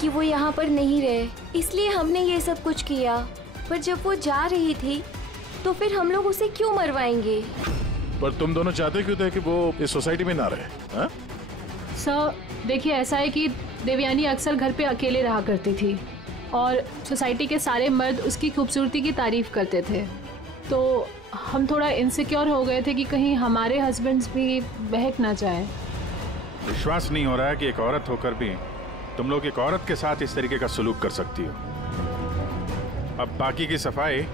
कि वो यहाँ पर नहीं रहे, इसलिए हमने ये सब कुछ किया। पर जब वो जा रही थी तो फिर हम लोग उसे क्यों मरवाएंगे? पर तुम दोनों चाहते क्यों थे कि वो इस सोसाइटी में ना रहे? हा? सर देखिए, ऐसा है कि देवयानी अक्सर घर पे अकेले रहा करती थी और सोसाइटी के सारे मर्द उसकी खूबसूरती की तारीफ करते थे, तो हम थोड़ा इनसिक्योर हो गए थे कि कहीं हमारे हस्बैंड्स भी बहक ना जाए। विश्वास नहीं हो रहा है कि एक औरत होकर भी तुम लोग एक औरत के साथ इस तरीके का सलूक कर सकती हो। अब बाकी की सफाई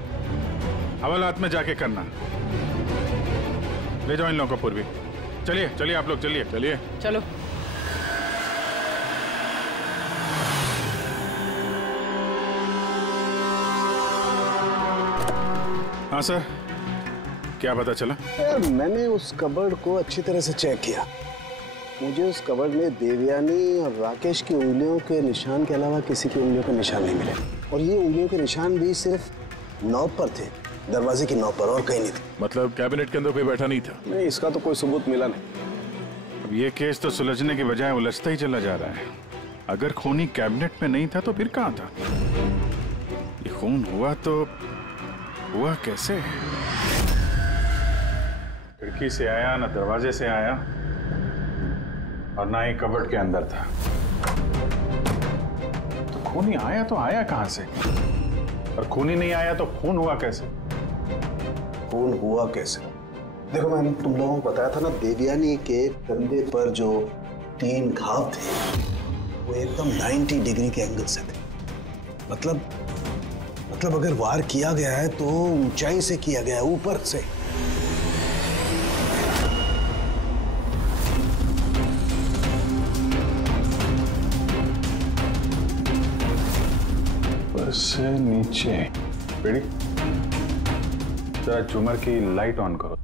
हवालात में जाके करना। ले जाओ इन लोगों को पूर्वी। चलिए चलिए आप लोग, चलिए चलिए चलो। हाँ सर, क्या पता चला? मैंने उस कबर्ड को अच्छी तरह से चेक किया मुझे उस कबर्ड में देवयानी और राकेश की उंगलियों के निशान के अलावा किसी की उंगलियों के निशान नहीं मिले। और ये उंगलियों के निशान भी सिर्फ नॉब पर थे, दरवाजे की नॉब पर, और कहीं नहीं थे। मतलब कैबिनेट के अंदर कोई बैठा नहीं था? नहीं, इसका तो कोई सबूत मिला नहीं। अब ये केस तो सुलझने के बजाय उलझता ही चला जा रहा है। अगर खूनी कैबिनेट में नहीं था तो फिर कहाँ था? ये खून हुआ तो हुआ कैसे? खिड़की से आया, ना दरवाजे से आया, और ना ही कबर्ड के अंदर था। तो खूनी आया तो आया कहां से? और खूनी नहीं आया तो खून हुआ कैसे? खून हुआ कैसे? देखो, मैंने तुम लोगों को बताया था ना, देवयानी के कंधे पर जो 3 घाव थे वो एकदम 90 डिग्री के एंगल से थे। मतलब अगर वार किया गया है तो ऊंचाई से किया गया है, ऊपर से। ऊपर से नीचे। बेड़ी, जरा झूमर की लाइट ऑन करो।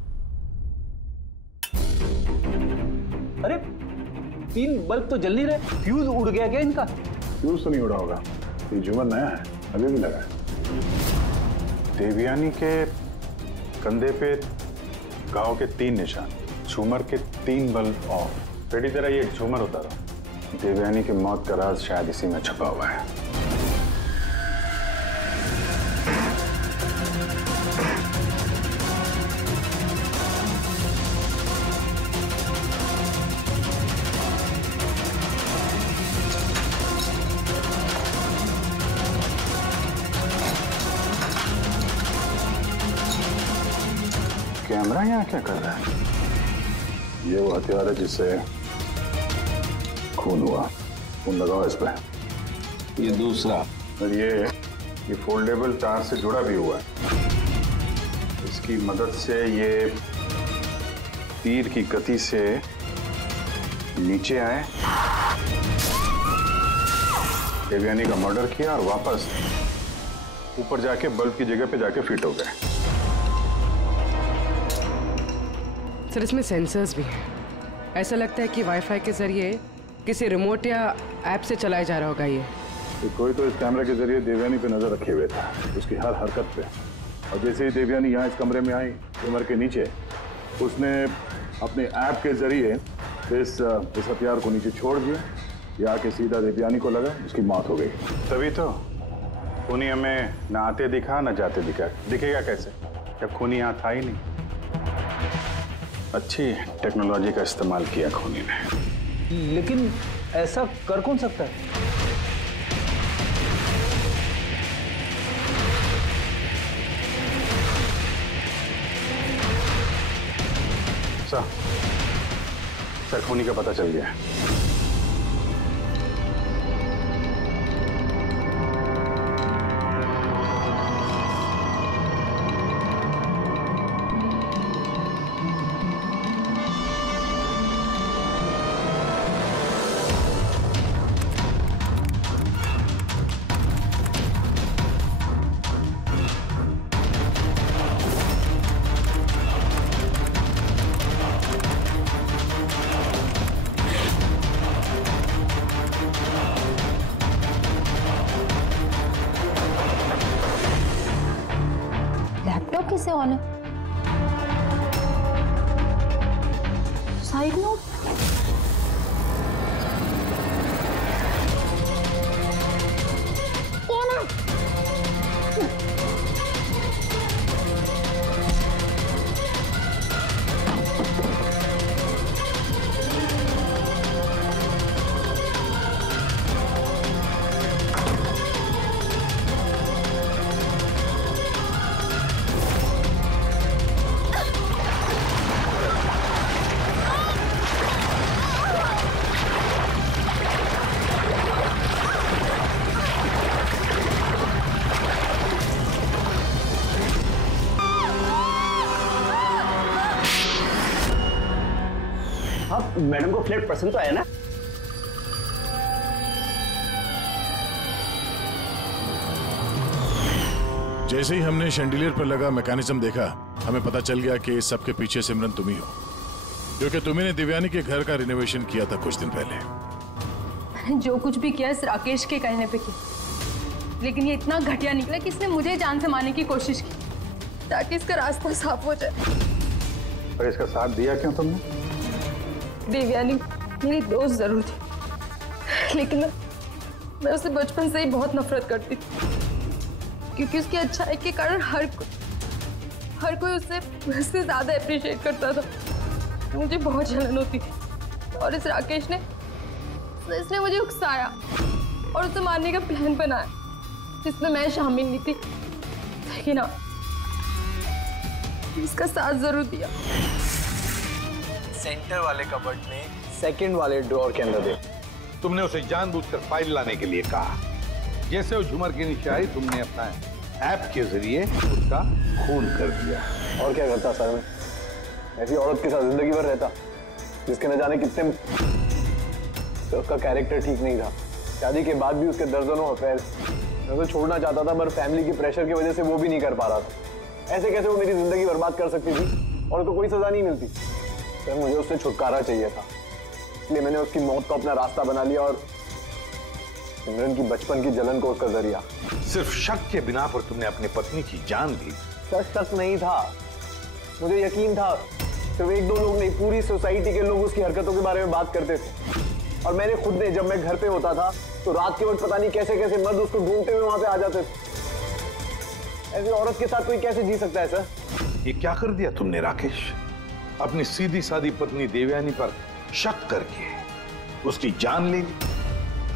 अरे 3 बल्ब तो जल नहीं रहे, फ्यूज उड़ गया क्या इनका? फ्यूज तो नहीं उड़ा होगा, ये झूमर नया है, अभी भी लगा है। देवयानी के कंधे पे घाव के 3 निशान, झूमर के 3 बल्ब ऑफ। बेटी, जरा ये झूमर उतारो। देवयानी की मौत का राज शायद इसी में छुपा हुआ है। कैमरा यहाँ क्या कर रहा है? ये वो हथियार है जिससे खून हुआ। खून लगाओ इस पे। ये दूसरा, और ये फोल्डेबल तार से जुड़ा भी हुआ है। इसकी मदद से ये तीर की गति से नीचे आए, देवयानी का मर्डर किया और वापस ऊपर जाके बल्ब की जगह पे जाके फिट हो गए। सर, इसमें सेंसर्स भी हैं। ऐसा लगता है कि वाईफाई के जरिए किसी रिमोट या ऐप से चलाया जा रहा होगा ये। तो कोई तो इस कैमरे के जरिए देवयानी पे नजर रखे हुए था, उसकी हर हरकत पे। और जैसे ही देवयानी यहाँ इस कमरे में आई, कमर के नीचे, उसने अपने ऐप के जरिए इस हथियार को नीचे छोड़ दिया। ये आके सीधा देवयानी को लगा, उसकी मौत हो गई। तभी तो खूनी हमें ना आते दिखा ना जाते दिखेगा कैसे, जब खूनी यहाँ था ही नहीं। अच्छी टेक्नोलॉजी का इस्तेमाल किया खूनी ने। लेकिन ऐसा कर कौन सकता है? सर, खूनी का पता चल गया। कैसे ऑन है? Side note? मैडम को फ्लैट पसंद तो आया ना? जैसे ही हमने शैंडिलियर पर लगा मैकेनिज्म देखा, हमें पता चल गया कि इस सब के पीछे सिमरन तुम ही हो। क्योंकि तुम्हें दिव्यानी के घर का रिनोवेशन किया था कुछ दिन पहले। मैंने जो कुछ भी किया इस राकेश के कहने पे किया, लेकिन ये इतना घटिया निकला कि इसने मुझे जान से मारने की कोशिश की ताकि इसका रास्ता साफ हो जाए। पर इसका साथ दिया क्यों तुमने? देवयानी मेरी दोस्त जरूर थी, लेकिन मैं उससे बचपन से ही बहुत नफरत करती थी, क्योंकि उसकी अच्छाई के कारण हर कोई उससे ज्यादा अप्रिशिएट करता था। मुझे बहुत जलन होती थी और इस राकेश ने इसने मुझे उकसाया और उसे मारने का प्लान बनाया, जिसमें मैं शामिल नहीं थी, लेकिन हाँ, इसका साथ जरूर दिया। सेंटर वाले कबर्ड में सेकंड वाले ड्रॉर के अंदर दे। तुमने उसे जानबूझकर फाइल लाने के लिए कहा। जैसे वो झूमर के नीचे आई, तुमने अपना ऐप के जरिए उसका खून कर दिया। और क्या करता सर, मैं ऐसी औरत के साथ जिंदगी भर रहता जिसके न जाने कितने, तो उसका कैरेक्टर ठीक नहीं था। शादी के बाद भी उसके दर्जनों अफेयर। मैं तो छोड़ना चाहता था, पर फैमिली की प्रेशर की वजह से वो भी नहीं कर पा रहा था। ऐसे कैसे वो मेरी जिंदगी बर्बाद कर सकती थी और उसको कोई सजा नहीं मिलती। सर मुझे उससे छुटकारा चाहिए था, इसलिए मैंने उसकी मौत को अपना रास्ता बना लिया और सिमरन की बचपन की जलन को उसका जरिया। सिर्फ शक के बिना पर तुमने अपनी पत्नी की जान ली। सर शक नहीं था, मुझे यकीन था। सिर्फ एक दो लोग नहीं, पूरी सोसाइटी के लोग उसकी हरकतों के बारे में बात करते थे। और मैंने खुद ने, जब मैं घर पे होता था तो रात के वक्त पता नहीं कैसे कैसे मर्द उसको ढूंढते हुए वहां पे आ जाते थे। ऐसी औरत के साथ कोई कैसे जी सकता है सर? ये क्या कर दिया तुमने राकेश? अपनी सीधी सादी पत्नी देवयानी पर शक करके उसकी जान ली,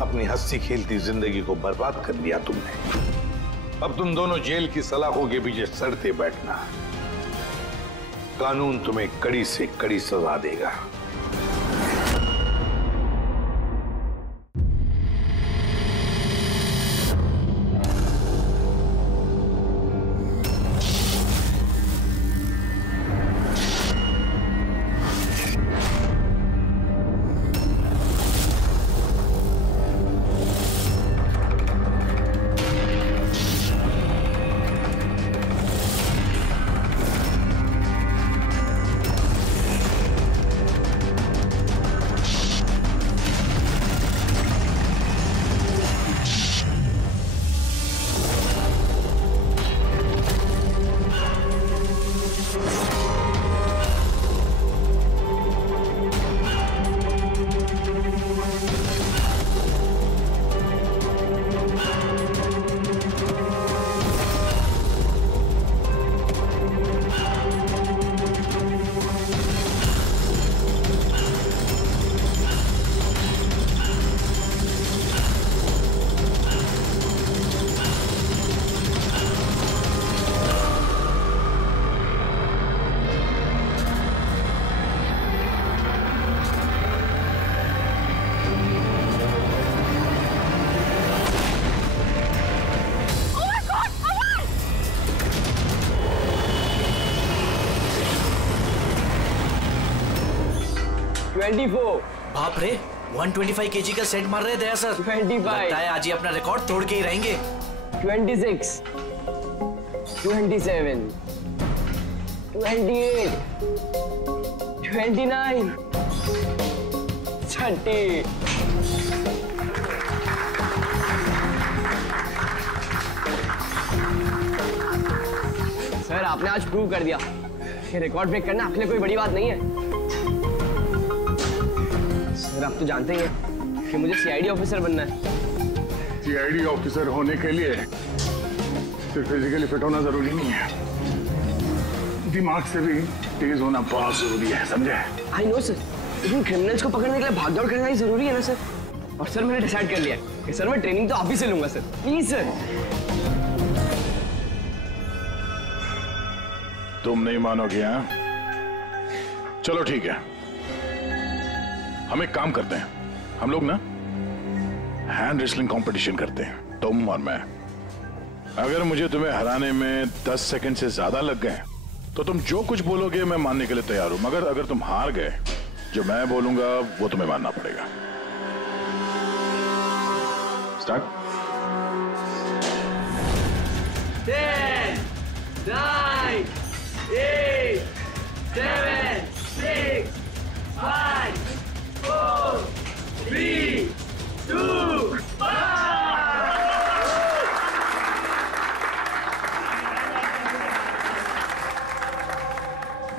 अपनी हंसी खेलती जिंदगी को बर्बाद कर दिया तुमने। अब तुम दोनों जेल की सलाखों के पीछे सड़ते बैठना। कानून तुम्हें कड़ी से कड़ी सजा देगा। बाप रे, 125 केजी का सेट मार रहे दया सर। 25 लगता है आज ही अपना रिकॉर्ड तोड़ के ही रहेंगे। 26 27 28 29 30। सर आपने आज प्रूव कर दिया कि रिकॉर्ड ब्रेक करना आपके लिए कोई बड़ी बात नहीं है। सर आप तो जानते ही हैं कि मुझे सीआईडी ऑफिसर बनना है। सीआईडी ऑफिसर होने के लिए सिर्फ फिजिकली फिट होना जरूरी नहीं है, दिमाग से भी तेज होना बहुत जरूरी है, समझे? आई नो सर, लेकिन क्रिमिनल्स को पकड़ने के लिए भागदौड़ करना ही जरूरी है ना सर। और सर मैंने डिसाइड कर लिया है कि सर मैं ट्रेनिंग तो आप ही से लूंगा सर, प्लीज सर। तुम नहीं मानोगे? हाँ चलो ठीक है, हम एक काम करते हैं, हम लोग ना हैंड रेसलिंग कंपटीशन करते हैं, तुम और मैं। अगर मुझे तुम्हें हराने में 10 सेकंड से ज्यादा लग गए तो तुम जो कुछ बोलोगे मैं मानने के लिए तैयार हूं, मगर अगर तुम हार गए, जो मैं बोलूंगा वो तुम्हें मानना पड़ेगा। स्टार्ट। 10 9 8 7 6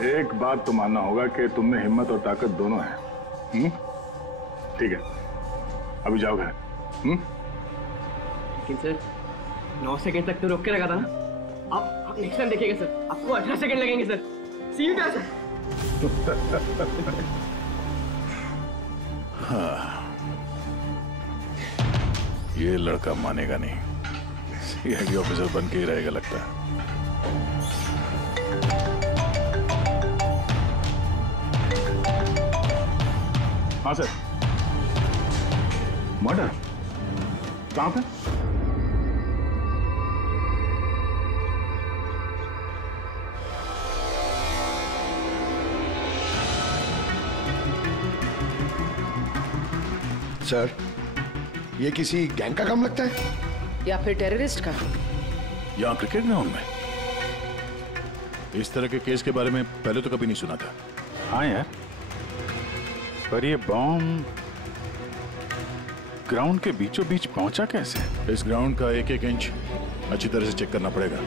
एक बात तो मानना होगा कि तुम में हिम्मत और ताकत दोनों है। ठीक है, अभी जाओ घर। लेकिन सर 9 सेकंड तक तो रोक के लगा था ना। आप नेक्स्ट टाइम देखिएगा सर, आपको 18 सेकंड लगेंगे सर। C you sir. हाँ, ये लड़का मानेगा नहीं, सीआईडी ऑफिसर बन के ही रहेगा लगता है। हाँ सर। मर्डर कहाँ पे? सर, ये किसी गैंग का काम लगता है या फिर टेररिस्ट का? यहाँ क्रिकेट ग्राउंड में इस तरह के केस के बारे में पहले तो कभी नहीं सुना था। हाँ यार, पर ये बॉम्ब ग्राउंड के बीचों बीच पहुंचा कैसे? इस ग्राउंड का एक एक इंच अच्छी तरह से चेक करना पड़ेगा।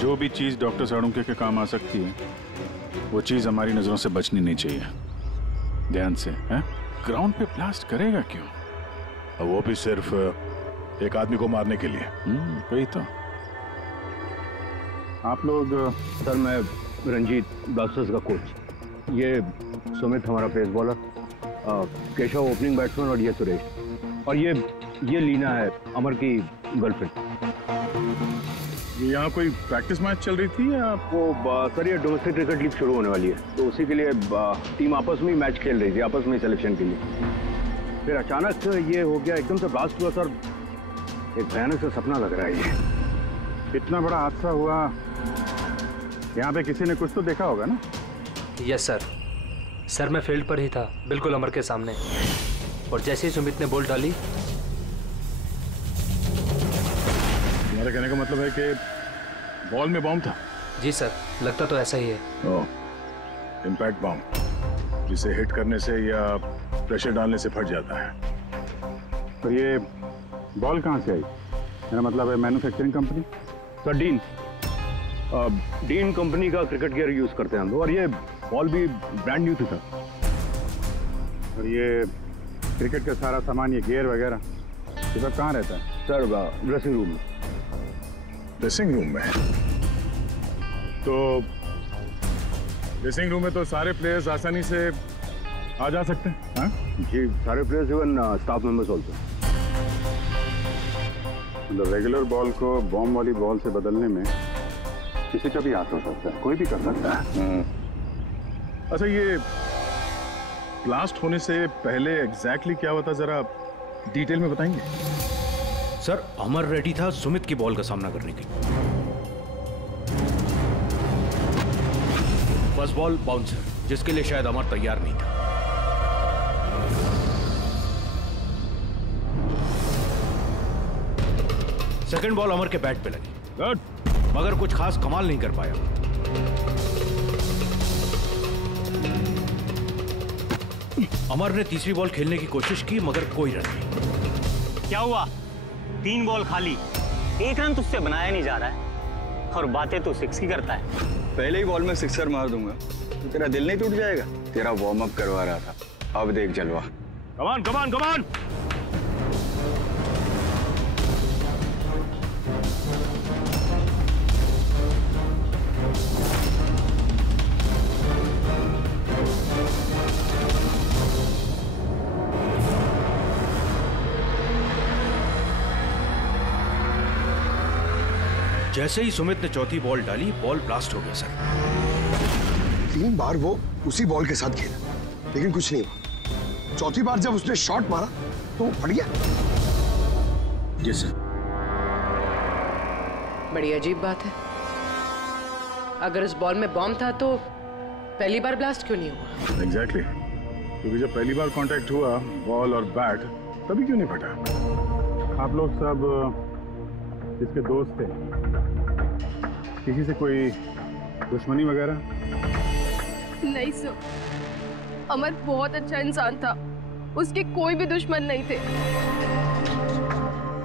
जो भी चीज डॉक्टर साड़ुंके के काम आ सकती है, वो चीज हमारी नजरों से बचनी नहीं चाहिए। ध्यान से, हैं? ग्राउंड पे ब्लास्ट करेगा क्यों? और वो भी सिर्फ एक आदमी को मारने के लिए। वही तो। आप लोग, सर मैं रंजीत ब्लास्टर्स का कोच, ये सुमित हमारा pace bowler, Keshav opening batsman और ये सुरेश, और ये लीना है अमर की गर्लफ्रेंड। यहाँ कोई प्रैक्टिस मैच चल रही थी या? वो सर ये डोमेस्टिक क्रिकेट लीग शुरू होने वाली है, तो उसी के लिए टीम आपस में ही मैच खेल रही थी, आपस में सिलेक्शन के लिए। फिर अचानक ये हो गया, एकदम से ब्लास्ट हुआ सर। एक भयानक सा सपना लग रहा है ये। इतना बड़ा हादसा हुआ, यहाँ पे किसी ने कुछ तो देखा होगा ना? Yes sir. सर मैं फील्ड पर ही था, बिल्कुल अमर के सामने, और जैसे ही सुमित ने बॉल डाली। तुम्हारे कहने का मतलब है कि बॉल में बॉम्ब था? जी सर, लगता तो ऐसा ही है। ओह, इम्पैक्ट बॉम्ब, जिसे हिट करने से या प्रेशर डालने से फट जाता है। तो ये बॉल कहाँ से आई? मेरा मतलब है manufacturing company? Sir dean company का क्रिकेट गियर यूज करते हैं हम लोग, और ये बॉल भी ब्रांड न्यू थी सर। और ये क्रिकेट का सारा सामान, ये गियर वगैरह, ये सब कहाँ रहता है? सर ड्रेसिंग रूम में। ड्रेसिंग रूम में? तो ड्रेसिंग रूम में तो सारे प्लेयर्स आसानी से आ जा सकते हैं? हाँ जी, सारे players, even staff members also. मतलब रेगुलर बॉल को बॉम्ब वाली बॉल से बदलने में किसी का भी हाथ हो सकता है, कोई भी कर सकता है। अच्छा, ये ब्लास्ट होने से पहले एग्जैक्टली क्या हुआ था, जरा डिटेल में बताएंगे? सर अमर रेडी था सुमित की बॉल का सामना करने के लिए। फर्स्ट बॉल बाउंसर, जिसके लिए शायद अमर तैयार नहीं था। सेकंड बॉल अमर के बैट पे लगी, गुड, मगर कुछ खास कमाल नहीं कर पाया। अमर ने तीसरी बॉल खेलने की कोशिश की, मगर कोई रन नहीं। क्या हुआ? 3 बॉल खाली, 1 रन तुझसे बनाया नहीं जा रहा है, और बातें तू 6 की करता है। पहले ही बॉल में 6 मार दूंगा तो तेरा दिल नहीं टूट जाएगा? तेरा वार्म अप करवा रहा था, अब देख जलवा। कमान कमान कमान। जैसे ही सुमित ने चौथी बॉल डाली, बॉल ब्लास्ट हो गया सर। 3 बार वो उसी बॉल के साथ खेला, लेकिन कुछ नहीं हुआ। चौथी बार जब उसने शॉट मारा तो वो फट गया। जी सर। बड़ी अजीब बात है। अगर इस बॉल में बॉम्ब था तो पहली बार ब्लास्ट क्यों नहीं हुआ? एग्जैक्टली, क्योंकि जब पहली बार कांटेक्ट हुआ बॉल और बैट, तभी क्यों नहीं फटा? आप लोग सब इसके दोस्त थे, किसी से कोई दुश्मनी वगैरह? नहीं सर, अमर बहुत अच्छा इंसान था, उसके कोई भी दुश्मन नहीं थे।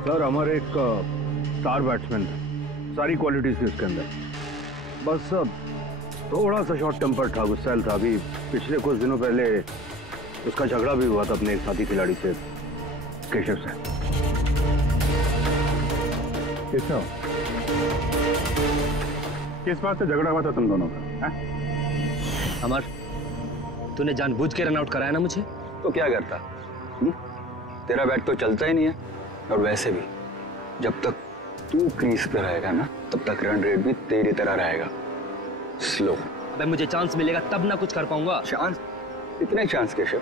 सर अमर एक स्टार बैट्समैन था, सारी क्वालिटीज थी उसके अंदर, बस थोड़ा सा शॉर्ट टेम्पर था, गुस्सैल था। अभी पिछले कुछ दिनों पहले उसका झगड़ा भी हुआ था अपने एक साथी खिलाड़ी से, केशव से। केशव, किस बात से झगड़ा हुआ था तुम दोनों का? अमर, तूने जानबूझ के रन आउट कराया ना मुझे? तो क्या करता? तेरा बैट तो चलता ही नहीं है, और वैसे भी जब तक तू क्रीज पे रहेगा ना, तब तक रन रेट भी तेरी तरह रहेगा, स्लो। अबे मुझे चांस मिलेगा तब ना कुछ कर पाऊंगा। चांस? इतने चांस केशव?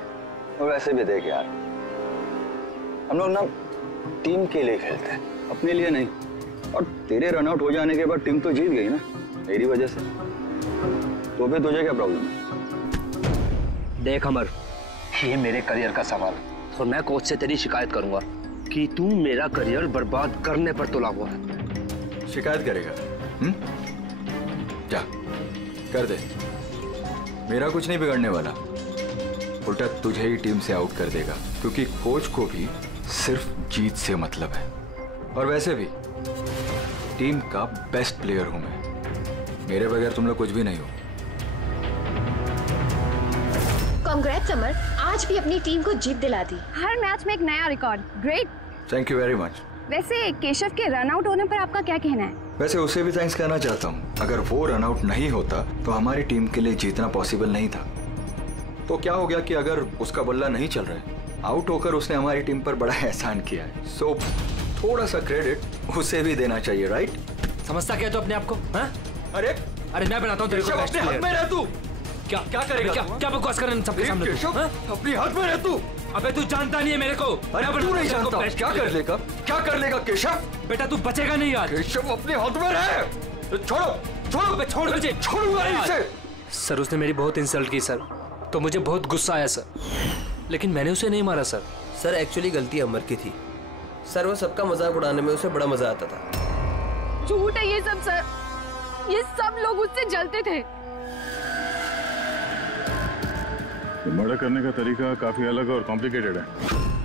और वैसे भी देख यार, हम लोग ना टीम के लिए खेलते हैं, अपने लिए नहीं। और तेरे रन आउट हो जाने के बाद टीम तो जीत गई ना, मेरी वजह से। तो फिर तुझे क्या प्रॉब्लम है? देख अमर, ये मेरे करियर का सवाल है और मैं कोच से तेरी शिकायत करूंगा कि तू मेरा करियर बर्बाद करने पर तुला हुआ है। शिकायत करेगा? जा कर दे, मेरा कुछ नहीं बिगड़ने वाला, उल्टा तुझे ही टीम से आउट कर देगा, क्योंकि कोच को भी सिर्फ जीत से मतलब है। और वैसे भी टीम का बेस्ट प्लेयर हूं मैं, मेरे बगैर तुम लोग कुछ भी नहीं हो। कांग्रेट्स अमर, आज भी अपनी टीम को जीत दिला दी। हर मैच में एक नया record. Great. Thank you very much. वैसे केशव के रन आउट होने पर आपका क्या कहना है? वैसे उसे भी थैंक्स कहना चाहता हूँ। अगर वो रन आउट नहीं होता तो हमारी टीम के लिए जीतना पॉसिबल नहीं था। तो क्या हो गया कि अगर उसका बल्ला नहीं चल रहा है, आउट होकर उसने हमारी टीम पर बड़ा एहसान किया है। सो थोड़ा सा क्रेडिट उसे भी देना चाहिए, राइट? समझता क्या तो अपने आप को? हाँ? अरे मैं बनाता हूँ तेरे को बेस्ट प्लेयर। में रह तू। क्या करेगा? क्या बकवास कर रहे हैं सबके सामने? अपनी हाथ में रह तू। अबे तू जानता नहीं है मेरे को। अरे तू नहीं जानता, क्या कर लेगा? क्या कर लेगा केशव? बेटा तू बचेगा नहीं यार। केशव अपने हाथ में रहे। छोड़ो छोड़ मुझे। छोड़ूंगा इसे। सर उसने मेरी बहुत इंसल्ट की सर, तो मुझे बहुत गुस्सा आया सर, लेकिन मैंने उसे नहीं मारा सर। सर एक्चुअली गलती अमर की थी सर, वो सबका मजाक उड़ाने में उसे बड़ा मजा आता था। झूठ है ये सब सर, ये सब लोग उससे जलते थे। मर्डर करने का तरीका काफी अलग और कॉम्प्लिकेटेड है।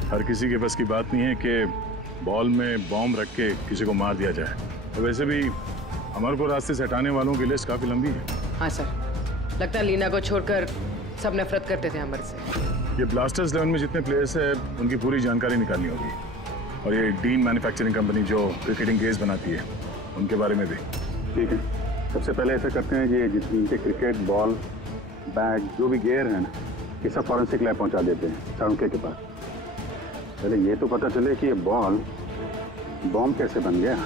हर किसी के बस की बात नहीं है कि बॉल में बॉम्ब रख के किसी को मार दिया जाए। तो वैसे भी अमर को रास्ते से हटाने वालों की लिस्ट काफी लंबी है। हाँ सर, लगता है लीना को छोड़कर सब नफरत करते थे अमर से। ये ब्लास्टर्स 11 में जितने प्लेयर्स हैं उनकी पूरी जानकारी निकालनी होगी, और ये डीन मैन्युफैक्चरिंग कंपनी जो क्रिकेटिंग केस बनाती है उनके बारे में भी। ठीक है, सबसे पहले ऐसा करते हैं कि जितने इनके क्रिकेट बॉल बैग जो भी गियर है ना, ये सब फॉरेंसिक लैब पहुंचा देते हैं चाणक्य के पास। पहले ये तो पता चले कि ये बॉल बॉम्ब कैसे बन गया।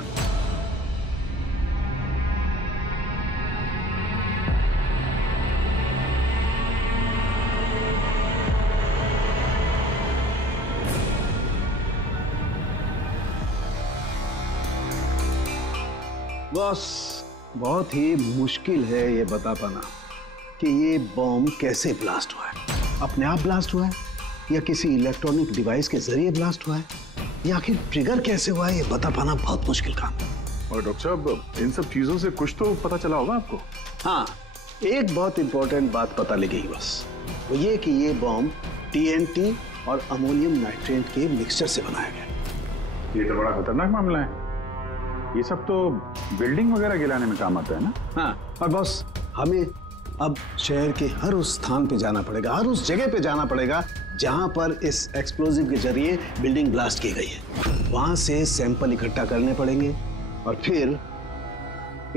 बॉस, बहुत ही मुश्किल है ये बता पाना कि ये बॉम्ब कैसे ब्लास्ट हुआ है। अपने आप ब्लास्ट हुआ है या किसी इलेक्ट्रॉनिक डिवाइस के जरिए ब्लास्ट हुआ है, या आखिर ट्रिगर कैसे हुआ है, ये बता पाना बहुत मुश्किल काम है। और डॉक्टर साहब, इन सब चीजों से कुछ तो पता चला होगा आपको? हाँ, एक बहुत इंपॉर्टेंट बात पता लगी बस, वो ये कि ये बॉम्ब TNT और अमोनियम नाइट्रेट के मिक्सचर से बनाया गया। ये तो बड़ा खतरनाक मामला है। ये सब तो बिल्डिंग वगैरह गिराने में काम आता है ना? हाँ, और बॉस हमें अब शहर के हर उस स्थान पे जाना पड़ेगा, हर उस जगह पे जाना पड़ेगा जहां पर इस एक्सप्लोजिव के जरिए बिल्डिंग ब्लास्ट की गई है। वहां से सैंपल इकट्ठा करने पड़ेंगे और फिर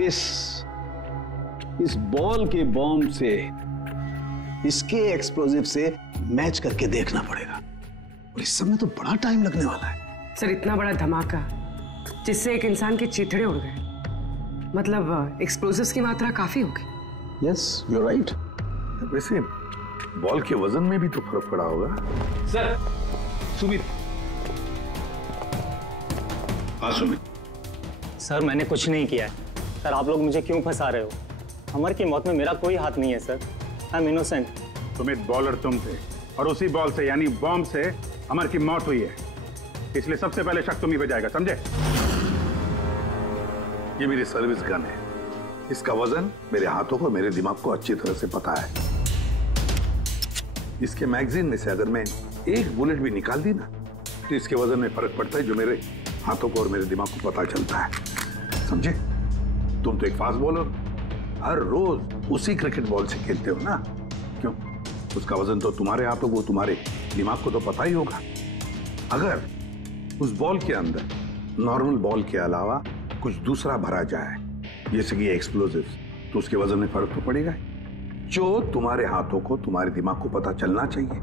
इस बॉल के बॉम्ब से इसके एक्सप्लोजिव से मैच करके देखना पड़ेगा, और इस सब में तो बड़ा टाइम लगने वाला है। सर इतना बड़ा धमाका जिससे एक इंसान के चीथड़े उड़ गए, मतलब एक्सप्लोजिव्स की मात्रा काफी होगी। Yes, you're right. वैसे बॉल के वजन में भी तो फर्क पड़ा होगा। सर, सुमित। हाँ सुमित। सर मैंने कुछ नहीं किया है। सर आप लोग मुझे क्यों फंसा रहे हो? अमर की मौत में मेरा कोई हाथ नहीं है sir. I am innocent. Sumit, bowler तुम थे और उसी बॉल से यानी बॉम्ब से अमर की मौत हुई है, इसलिए सबसे पहले शक तुम्ही पे जाएगा, समझे? ये मेरी सर्विस गन है, इसका वजन मेरे हाथों को, मेरे दिमाग को अच्छी तरह से पता है। इसके मैगजीन में से अगर मैं एक बुलेट भी निकाल दी ना, तो इसके वजन में फर्क पड़ता है, जो मेरे हाथों को और मेरे दिमाग को पता चलता है, समझे? तुम तो एक फास्ट बॉलर, हर रोज उसी क्रिकेट बॉल से खेलते हो ना? क्यों? उसका वजन तो तुम्हारे हाथों को, तुम्हारे दिमाग को तो पता ही होगा। अगर उस बॉल के अंदर नॉर्मल बॉल के अलावा कुछ दूसरा भरा जाए, जैसे कि एक्सप्लोजिव्स, तो उसके वजन में फर्क तो पड़ेगा। जो तुम्हारे हाथों को, तुम्हारे दिमाग को पता चलना चाहिए,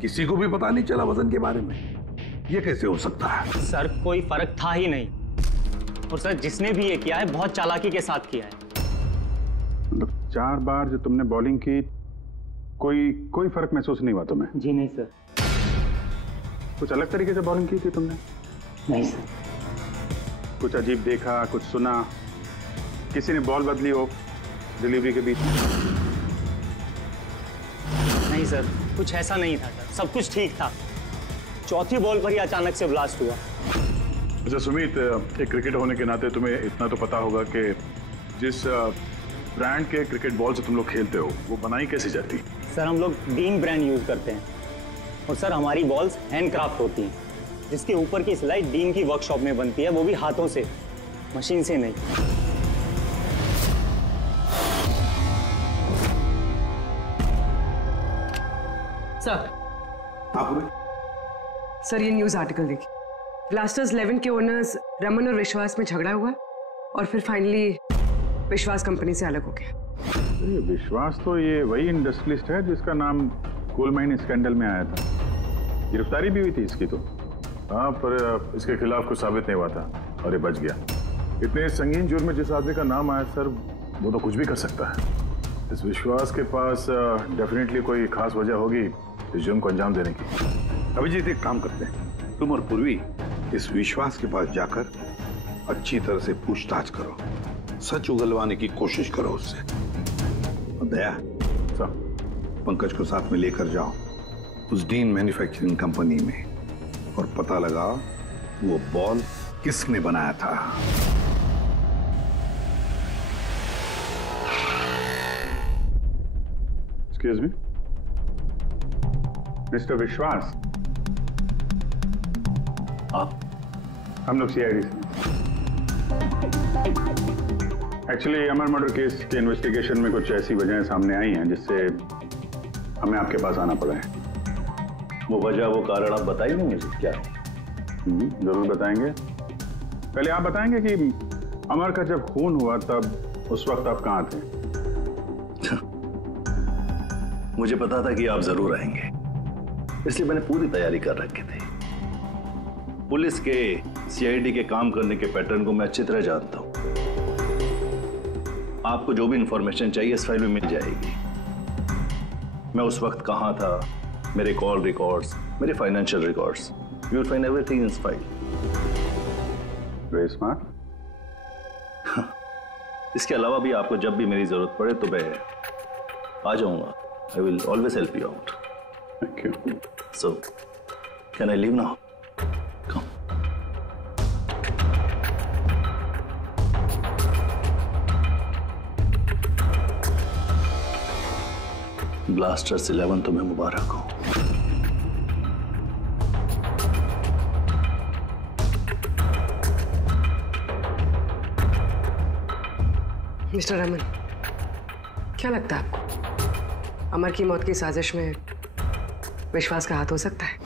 किसी को भी पता नहीं चला वजन के बारे में। ये कैसे हो सकता है? सर कोई फर्क था ही नहीं, और सर जिसने भी ये किया है बहुत चालाकी के साथ किया है। मतलब 4 बार जो तुमने बॉलिंग की, कोई फर्क महसूस नहीं हुआ तुम्हें? जी नहीं सर। कुछ अलग तरीके से बॉलिंग की थी तुमने? नहीं सर। कुछ अजीब देखा, कुछ सुना, किसी ने बॉल बदली हो डिलीवरी के बीच में? नहीं सर, कुछ ऐसा नहीं था सर, सब कुछ ठीक था। चौथी बॉल पर ही अचानक से ब्लास्ट हुआ। अच्छा सुमित, एक क्रिकेटर होने के नाते तुम्हें इतना तो पता होगा कि जिस ब्रांड के क्रिकेट बॉल से तुम लोग खेलते हो वो बनाई कैसे जाती? सर हम लोग डीन ब्रांड यूज करते हैं, और सर हमारी बॉल्स हैंडक्राफ्ट होती हैं, जिसके ऊपर की सिलाई डीन की वर्कशॉप में बनती है, वो भी हाथों से, मशीन से नहीं। सर सर ये न्यूज आर्टिकल देखिए। ब्लास्टर्स 11 के ओनर्स रमन और विश्वास में झगड़ा हुआ और फिर फाइनली विश्वास कंपनी से अलग हो गया। ये विश्वास तो ये वही इंडस्ट्रियलिस्ट है जिसका नाम कोल माइन स्कैंडल में आया था। गिरफ्तारी भी हुई थी इसकी तो। हाँ, पर इसके खिलाफ कुछ साबित नहीं हुआ था और ये बच गया। इतने संगीन जुर्म में जिस आदमी का नाम आया सर, वो तो कुछ भी कर सकता है। इस विश्वास के पास डेफिनेटली कोई खास वजह होगी इस जुर्म को अंजाम देने की। अभिजीत एक काम करते हैं, तुम और पूर्वी इस विश्वास के पास जाकर अच्छी तरह से पूछताछ करो, सच उगलवाने की कोशिश करो उससे। और दया, पंकज को साथ में लेकर जाओ उस डीन मैन्युफैक्चरिंग कंपनी में और पता लगाओ वो बॉल किसने बनाया था। एक्सक्यूज मी मिस्टर विश्वास, आप? हम लोग सीआईडी से। एक्चुअली अमर मर्डर केस के इन्वेस्टिगेशन में कुछ ऐसी वजहें सामने आई हैं जिससे हमें आपके पास आना पड़ा है। वो वजह, वो कारण आप बताइए मुझे क्या है? जरूर बताएंगे। पहले आप बताएंगे कि अमर का जब खून हुआ तब उस वक्त आप कहाँ थे? मुझे पता था कि आप जरूर आएंगे, इसलिए मैंने पूरी तैयारी कर रखी थी। पुलिस के, सीआईडी के काम करने के पैटर्न को मैं अच्छी तरह जानता हूं। आपको जो भी इंफॉर्मेशन चाहिए इस फाइल में मिल जाएगी। मैं उस वक्त कहां था, मेरे कॉल रिकॉर्ड्स, मेरे financial records, you will find everything in this file. Very smart. इसके अलावा भी आपको जब भी मेरी जरूरत पड़े तो मैं आ जाऊंगा। I will always help you out. Thank you. So can I leave now? Blasters 11 तुम्हें मुबारक हो। मिस्टर रमन, क्या लगता है आपको अमर की मौत की साजिश में विश्वास का हाथ हो सकता है?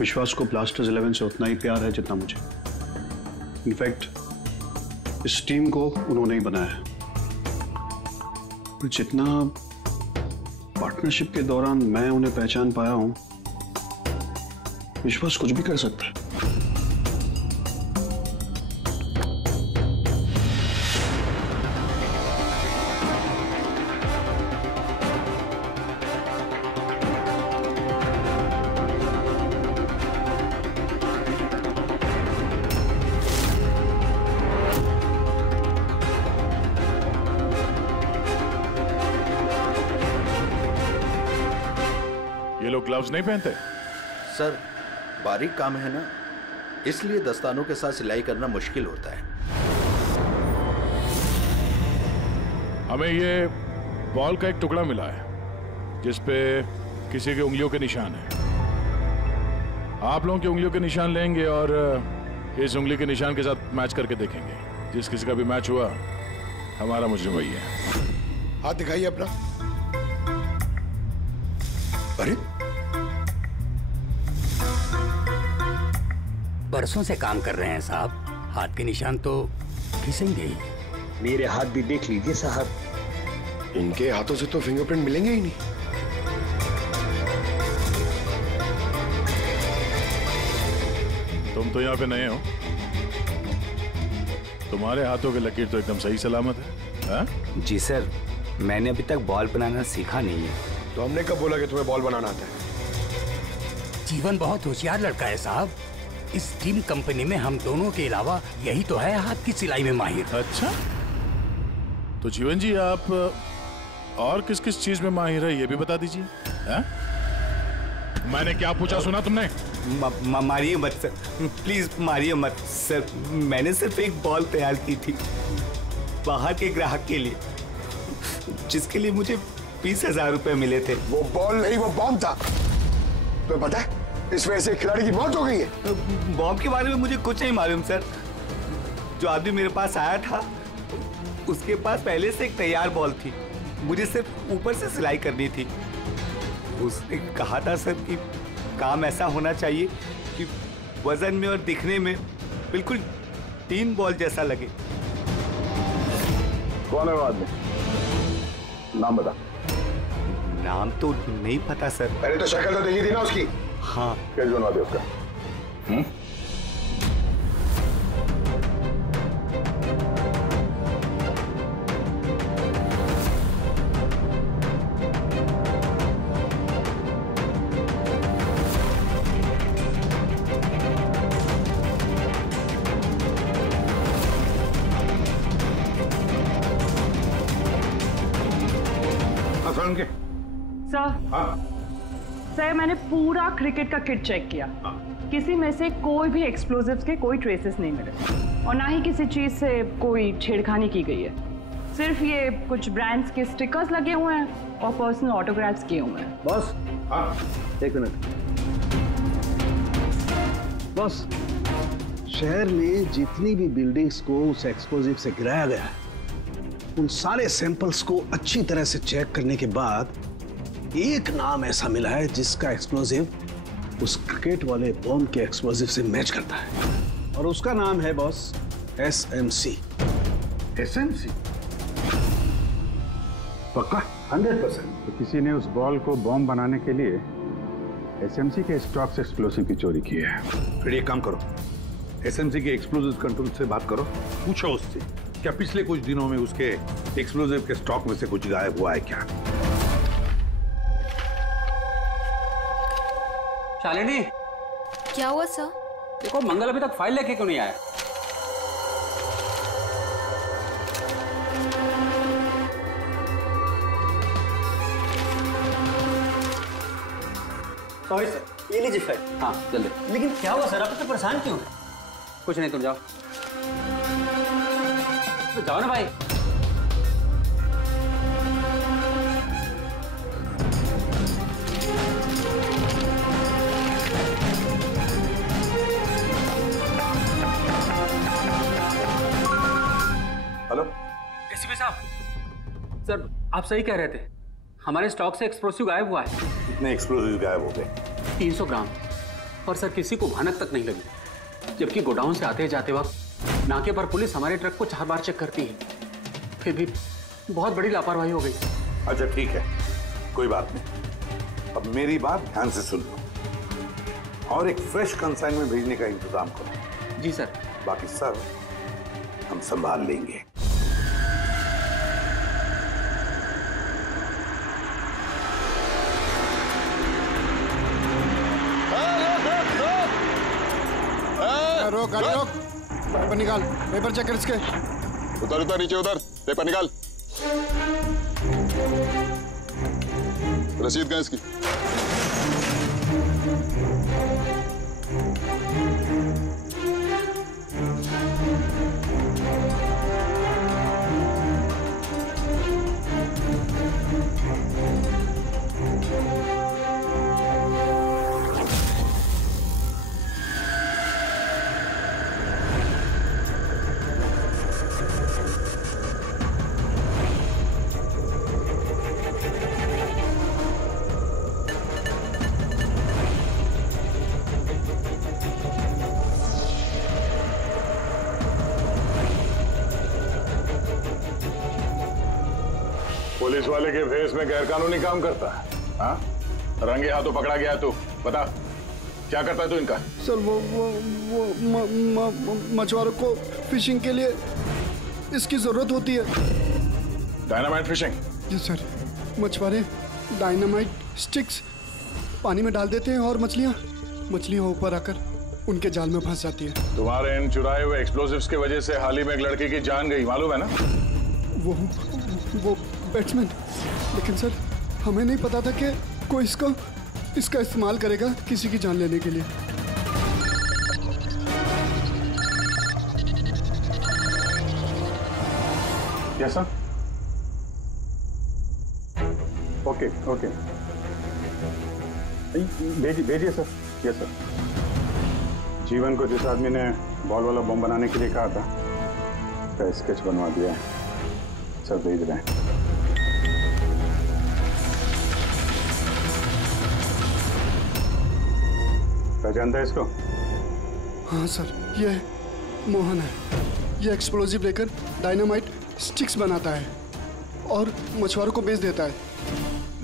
विश्वास को ब्लास्टर्स 11 से उतना ही प्यार है जितना मुझे। इनफैक्ट इस टीम को उन्होंने ही बनाया है। जितना पार्टनरशिप के दौरान मैं उन्हें पहचान पाया हूं, विश्वास कुछ भी कर सकता है। लोग ग्लव्स नहीं पहनते? सर बारीक काम है ना, इसलिए दस्तानों के साथ सिलाई करना मुश्किल होता है। हमें ये बॉल का एक टुकड़ा मिला है जिस पे किसी की उंगलियों के निशान है। आप लोगों की उंगलियों के निशान लेंगे और इस उंगली के निशान के साथ मैच करके देखेंगे। जिस किसी का भी मैच हुआ हमारा मुजरिम वही है। हाथ दिखाइए अपना। अरे बरसों से काम कर रहे हैं साहब, हाथ के निशान तो घिसेंगे ही। मेरे हाथ भी देख लीजिए साहब। इनके हाथों से तो फिंगरप्रिंट मिलेंगे ही नहीं। तुम तो यहाँ पे नए हो, तुम्हारे हाथों की लकीर तो एकदम सही सलामत है। हा? जी सर, मैंने अभी तक बॉल बनाना सीखा नहीं है। तो हमने कब बोला कि तुम्हें बॉल बनाना आता है? जीवन बहुत होशियार लड़का है साहब। इस टीम कंपनी में हम दोनों के अलावा यही तो है हाथ की सिलाई में माहिर। अच्छा, तो जीवन जी आप और किस किस चीज में माहिर है ये भी बता दीजिए। मैंने क्या पूछा सुना तुमने? मारिए मत सर, प्लीज मारिए मत सर। मैंने सिर्फ एक बॉल तैयार की थी बाहर के ग्राहक के लिए, जिसके लिए मुझे 20,000 रुपए मिले थे। वो बॉल नहीं, वो बॉम्ब था। तुम्हें पता है इस वजह से खिलाड़ी की मौत हो गई है। बॉम्ब के बारे में मुझे कुछ नहीं मालूम सर। जो आदमी मेरे पास आया था उसके पास पहले से एक तैयार बॉल थी, मुझे सिर्फ ऊपर से सिलाई करनी थी। उसने कहा था सर कि काम ऐसा होना चाहिए कि वजन में और दिखने में बिल्कुल 3 बॉल जैसा लगे। कौन है वो आदमी? नाम बता। नाम तो नहीं पता सर। पहले तो शक्ल तो देखी थी ना उसकी। हाँ। क्या बनवा दे उसका? सर, मैंने पूरा क्रिकेट का किट चेक किया। किसी में से कोई भी एक्सप्लोजिव्स के कोई ट्रेसेस नहीं मिले और ना ही किसी चीज से कोई छेड़खानी की गई है। सिर्फ ये कुछ ब्रांड्स के स्टिकर्स लगे हुए हैं और पर्सनल ऑटोग्राफ्स किए हुए हैं। बॉस, हाँ एक मिनट। बॉस, शहर में जितनी भी बिल्डिंग्स को उस एक्सप्लोजिव से गिराया गया है, उन सारे सैंपल्स को अच्छी तरह से चेक करने के बाद एक नाम ऐसा मिला है जिसका एक्सप्लोजिव उस क्रिकेट वाले बॉम्ब के एक्सप्लोजिव से मैच करता है, और उसका नाम है बॉस SMC। SMC? पक्का 100%? तो किसी ने उस बॉल को बॉम्ब बनाने के लिए SMC के स्टॉक से एक्सप्लोसिव की चोरी की है। फिर एक काम करो, SMC के एक्सप्लोजिव कंट्रोल से बात करो, पूछो उससे क्या पिछले कुछ दिनों में उसके एक्सप्लोजिव के स्टॉक में से कुछ गायब हुआ है क्या। शालिनी, क्या हुआ सर? देखो मंगल अभी तक फाइल लेके क्यों नहीं आया? सॉरी सर, ये लीजिए फाइल। हाँ जल्दी। लेकिन क्या हुआ सर, आप इतने परेशान क्यों हैं? कुछ नहीं, तुम जाओ। तो जाओ ना भाई। हेलो एसीपी साहब, सर आप सही कह रहे थे, हमारे स्टॉक से एक्सप्लोसिव गायब हुआ है। कितने एक्सप्लोसिव गायब हो गए? 300 ग्राम। और सर किसी को भनक तक नहीं लगी, जबकि गोडाउन से आते जाते वक्त नाके पर पुलिस हमारे ट्रक को 4 बार चेक करती है, फिर भी बहुत बड़ी लापरवाही हो गई। अच्छा ठीक है, कोई बात नहीं। अब मेरी बात ध्यान से सुन लो और एक फ्रेश कंसाइनमेंट भेजने का इंतजाम करो। जी सर। बाकी सर हम संभाल लेंगे। रोक गाड़ी रोक, पेपर निकाल, पेपर चेक कर इसके। उधर उधर नीचे उधर, पेपर निकाल। रसीद कहाँ इसकी? पुलिस वाले के भेस में गैरकानूनी काम करता है? हाँ, रंगे हाथों पकड़ा गया तू, बता क्या करता है तू इनका? सर वो मछुआरों को फिशिंग के लिए इसकी जरूरत होती है। Dynamite fishing? जी सर, मछुआरे डायनामाइट स्टिक्स पानी में डाल देते हैं और मछलियां ऊपर आकर उनके जाल में फंस जाती है। तुम्हारे इन चुराए हुए एक्सप्लोसिव्स की वजह से हाल ही में एक लड़की की जान गई, मालूम है ना? वो बैट्समैन, लेकिन सर हमें नहीं पता था कि कोई इसका इस्तेमाल करेगा किसी की जान लेने के लिए। Yes sir. ओके भेजिए सर। Yes sir. जीवन को जिस आदमी ने बॉल वाला बम बनाने के लिए कहा था उसका स्केच बनवा दिया है सर, भेज रहे हैं। पहचानता है इसको? हाँ सर, ये मोहन है। ये एक्सप्लोजिव लेकर डायनामाइट स्टिक्स बनाता है और मछुआरों को बेच देता है।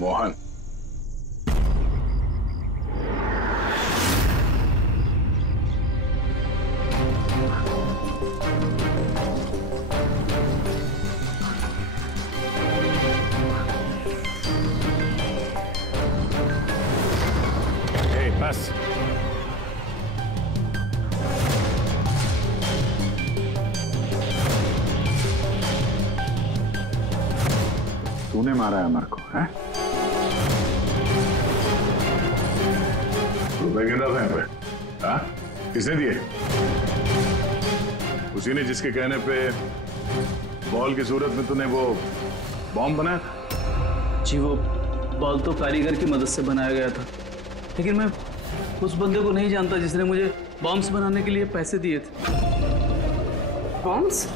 मोहन? बस तूने मारा है अमर को, हैं? रुपए गिन रहा था यहाँ पे? हाँ? किसने दिए? उसी ने जिसके कहने पे बॉल की सूरत में तूने वो बॉम्ब बनाया था? जी वो बॉल तो कारीगर की मदद से बनाया गया था, लेकिन मैं उस बंदे को नहीं जानता जिसने मुझे बॉम्ब्स बनाने के लिए पैसे दिए थे। बॉम्ब्स?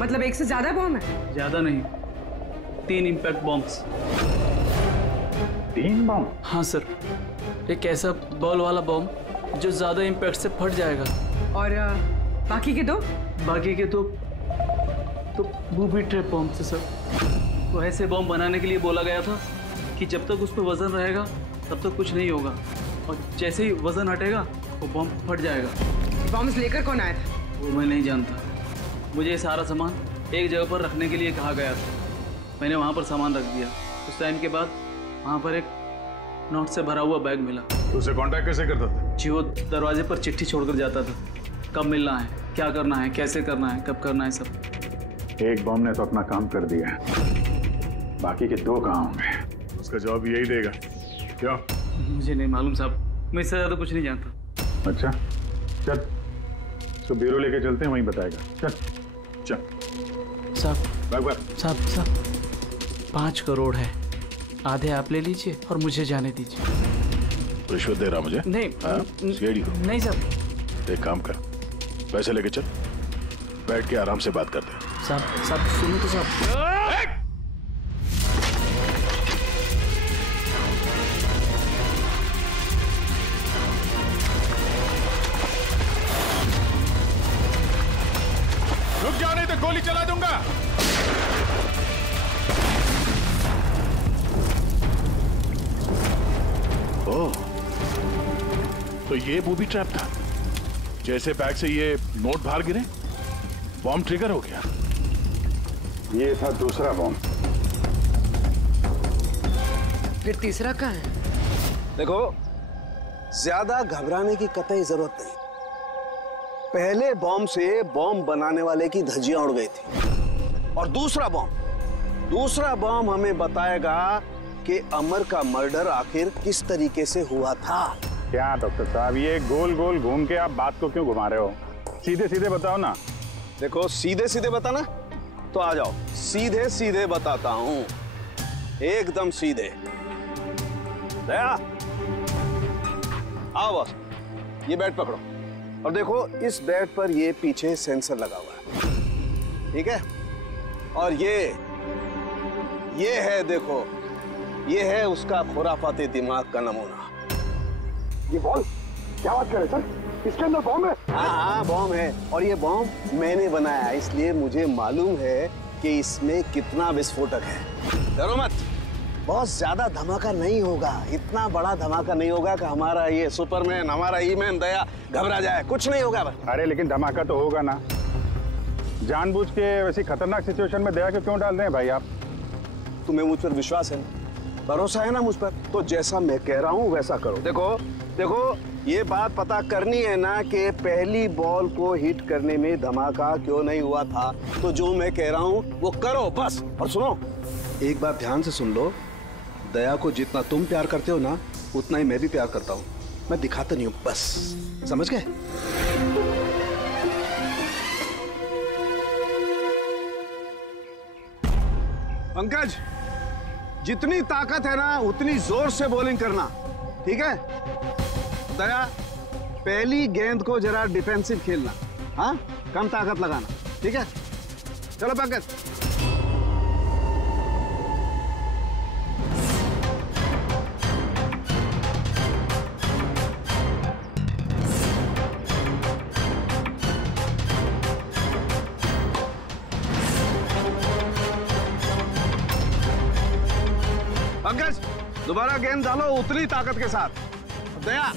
मतलब एक से ज्यादा बॉम्ब है? ज्यादा नहीं, 3 इम्पैक्ट बॉम्ब्स। 3 बॉम्ब? हाँ सर, एक ऐसा बॉल वाला बॉम्ब जो ज्यादा इम्पैक्ट से फट जाएगा। और बाकी के दो? बाकी के तो बूबी ट्रैप बॉम्ब थे सर। तो ऐसे बॉम्ब बनाने के लिए बोला गया था कि जब तक उस पर वजन रहेगा तब तक कुछ नहीं होगा, और जैसे ही वजन हटेगा वो बॉम्ब फट जाएगा। बॉम्ब्स लेकर कौन आया था? वो मैं नहीं जानता। मुझे सारा सामान एक जगह पर रखने के लिए कहा गया था। मैंने वहाँ पर सामान रख दिया। उस टाइम के बाद वहाँ पर एक नोट से भरा हुआ बैग मिला। तो उसे कांटेक्ट कैसे करता था? जी वो दरवाजे पर चिट्ठी छोड़कर जाता था, कब मिलना है, क्या करना है, कैसे करना है, कब करना है, सब। एक बॉम्ब ने तो अपना काम कर दिया है, बाकी के 2 कहाँ होंगे? उसका जवाब यही देगा। क्या? मुझे नहीं मालूम साहब, मैं इससे ज्यादा कुछ नहीं जानता। अच्छा चल, इसको ब्यूरो लेके चलते हैं, वहीं बताएगा। चल साहब 5 करोड़ है, आधे आप ले लीजिए और मुझे जाने दीजिए। रिश्वत दे रहा मुझे? नहीं सीआईडी को? नहीं साहब। एक काम कर, पैसे लेके चल, बैठ के आराम से बात करते हैं। साहब सुनो तो साहब। रुक जाओ नहीं तो गोली चला दूंगा। ओह, तो ये बूबी ट्रैप था। जैसे बैग से ये नोट बाहर गिरे, बॉम्ब ट्रिगर हो गया। ये था दूसरा बॉम्ब। फिर तीसरा कहाँ है? देखो, ज्यादा घबराने की कतई जरूरत नहीं। पहले बॉम्ब से बॉम्ब बनाने वाले की धज्जियां उड़ गई थी, और दूसरा बॉम्ब हमें बताएगा कि अमर का मर्डर आखिर किस तरीके से हुआ था। क्या डॉक्टर साहब, ये गोल गोल घूम के आप बात को क्यों घुमा रहे हो? सीधे सीधे बताओ ना। देखो, सीधे सीधे बताना तो आ जाओ, सीधे सीधे बताता हूं, एकदम सीधे। दया, आओ बस, ये बैट पकड़ो और देखो, इस बैट पर ये पीछे सेंसर लगा हुआ है, ठीक है? और ये है, देखो, ये है उसका खुराफाती दिमाग का नमूना। ये बॉल? क्या बात कर रहे सर? इसके अंदर बॉम्ब है? हाँ बॉम्ब है, और ये बॉम्ब मैंने बनाया, इसलिए मुझे मालूम है कि इसमें कितना विस्फोटक है। डरो मत, बहुत ज्यादा धमाका नहीं होगा, इतना बड़ा धमाका नहीं होगा कि हमारा ये सुपरमैन, हमारा ईमैन दया घबरा जाए, कुछ नहीं होगा। अरे लेकिन धमाका तो होगा ना, जानबूझ के वैसी खतरनाक सिचुएशन में दया के क्यों डाल रहे हैं भाई आप? तुम्हें मुझ पर विश्वास है, भरोसा है ना मुझ पर, तो जैसा मैं कह रहा हूँ वैसा करो। देखो ये बात पता करनी है ना कि पहली बॉल को हिट करने में धमाका क्यों नहीं हुआ था, तो जो मैं कह रहा हूँ वो करो बस। और सुनो, एक बात ध्यान से सुन लो, दया को जितना तुम प्यार करते हो ना, उतना ही मैं भी प्यार करता हूँ। मैं दिखाता नहीं हूँ, बस समझ गए? पंकज, जितनी ताकत है ना उतनी जोर से बॉलिंग करना, ठीक है? दया, पहली गेंद को जरा डिफेंसिव खेलना, हाँ, कम ताकत लगाना, ठीक है? चलो पंकज। पंकज, दोबारा गेंद डालो उतनी ताकत के साथ। दया,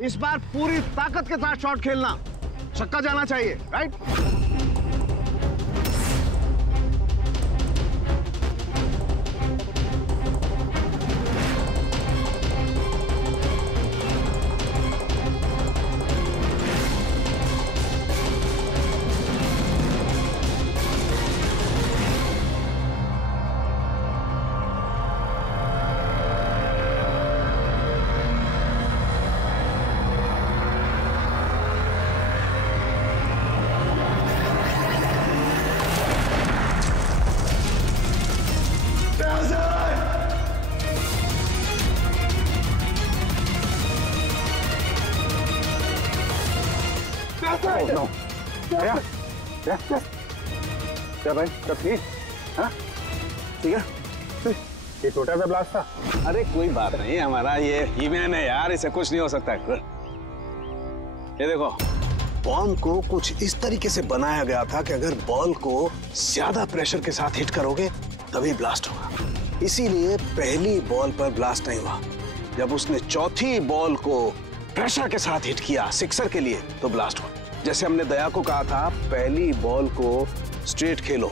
इस बार पूरी ताकत के साथ शॉट खेलना, छक्का जाना चाहिए, राइट? क्या भाई, सब ठीक? हाँ, ठीक है। ये छोटा सा ब्लास्ट था। अरे कोई बात नहीं, हमारा ये ईमैन है यार, इसे कुछ नहीं हो सकता है। ये देखो, बॉम्ब को कुछ इस तरीके से बनाया गया था कि अगर बॉल को ज्यादा प्रेशर के साथ हिट करोगे तभी ब्लास्ट होगा। इसीलिए पहली बॉल पर ब्लास्ट नहीं हुआ। जब उसने चौथी बॉल को प्रेशर के साथ हिट किया सिक्सर के लिए, तो ब्लास्ट हुआ। जैसे हमने दया को कहा था, पहली बॉल को स्ट्रेट खेलो,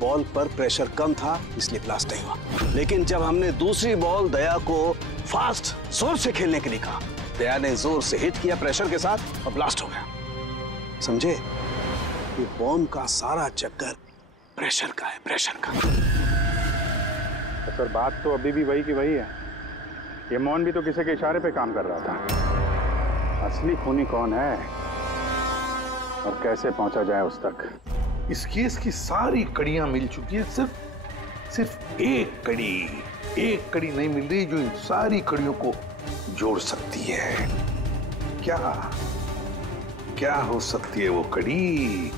बॉल पर प्रेशर कम था इसलिए ब्लास्ट नहीं हुआ। लेकिन जब हमने दूसरी बॉल दया को फास्ट जोर से खेलने के लिए कहा, दया ने जोर से हिट किया प्रेशर के साथ और ब्लास्ट हो गया। समझे? ये बॉम्ब का सारा चक्कर प्रेशर का है, प्रेशर का। तो सर बात तो अभी भी वही की वही है। ये मोहन भी तो किसी के इशारे पे काम कर रहा था। असली खूनी कौन है और कैसे पहुंचा जाए उस तक? इस केस की सारी कड़ियां मिल चुकी है, सिर्फ एक कड़ी नहीं मिल रही जो इन सारी कड़ियों को जोड़ सकती है। क्या हो सकती है वो कड़ी?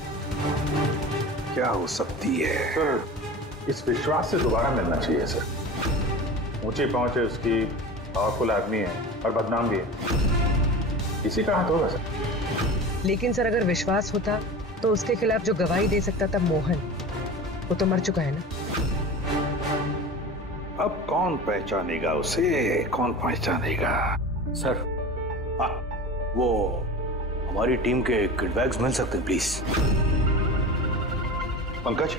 क्या हो सकती है? सर, इस विश्वास से दोबारा मिलना चाहिए सर। ऊंची पहुंच है उसकी, पावरफुल आदमी है और बदनाम भी है, इसी का हाथ होगा सर। लेकिन सर अगर विश्वास होता तो उसके खिलाफ जो गवाही दे सकता था मोहन, वो तो मर चुका है ना। अब कौन पहचानेगा उसे? कौन पहचानेगा? सर, वो हमारी टीम के किडबैग्स मिल सकते हैं प्लीज। पंकज,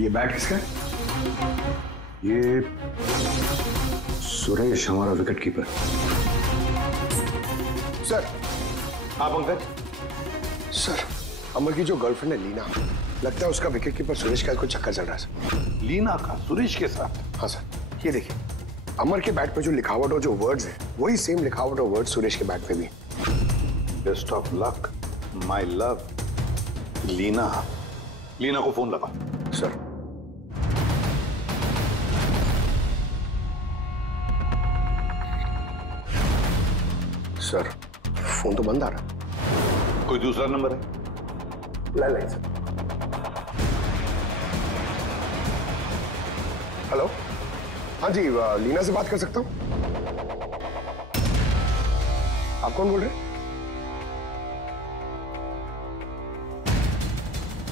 ये बैट किसका है? ये सुरेश, हमारा विकेट कीपर। सर। हाँ पंकज। सर, अमर की जो गर्लफ्रेंड है लीना, लगता है उसका विकेट कीपर सुरेश का कुछ चक्कर चल रहा है सर। लीना का सुरेश के साथ? हाँ सर, ये देखिए, अमर के बैट पे जो लिखावट और जो वर्ड्स है, वही सेम लिखावट और वर्ड सुरेश के बैट पे भी। Best of luck my love Leena. Leena को फोन लगा। सर। सर, फोन तो बंद आ रहा है। कोई दूसरा नंबर है? Landline sir. हेलो, हाँ जी, लीना से बात कर सकता हूँ? आप कौन बोल रहे हैं?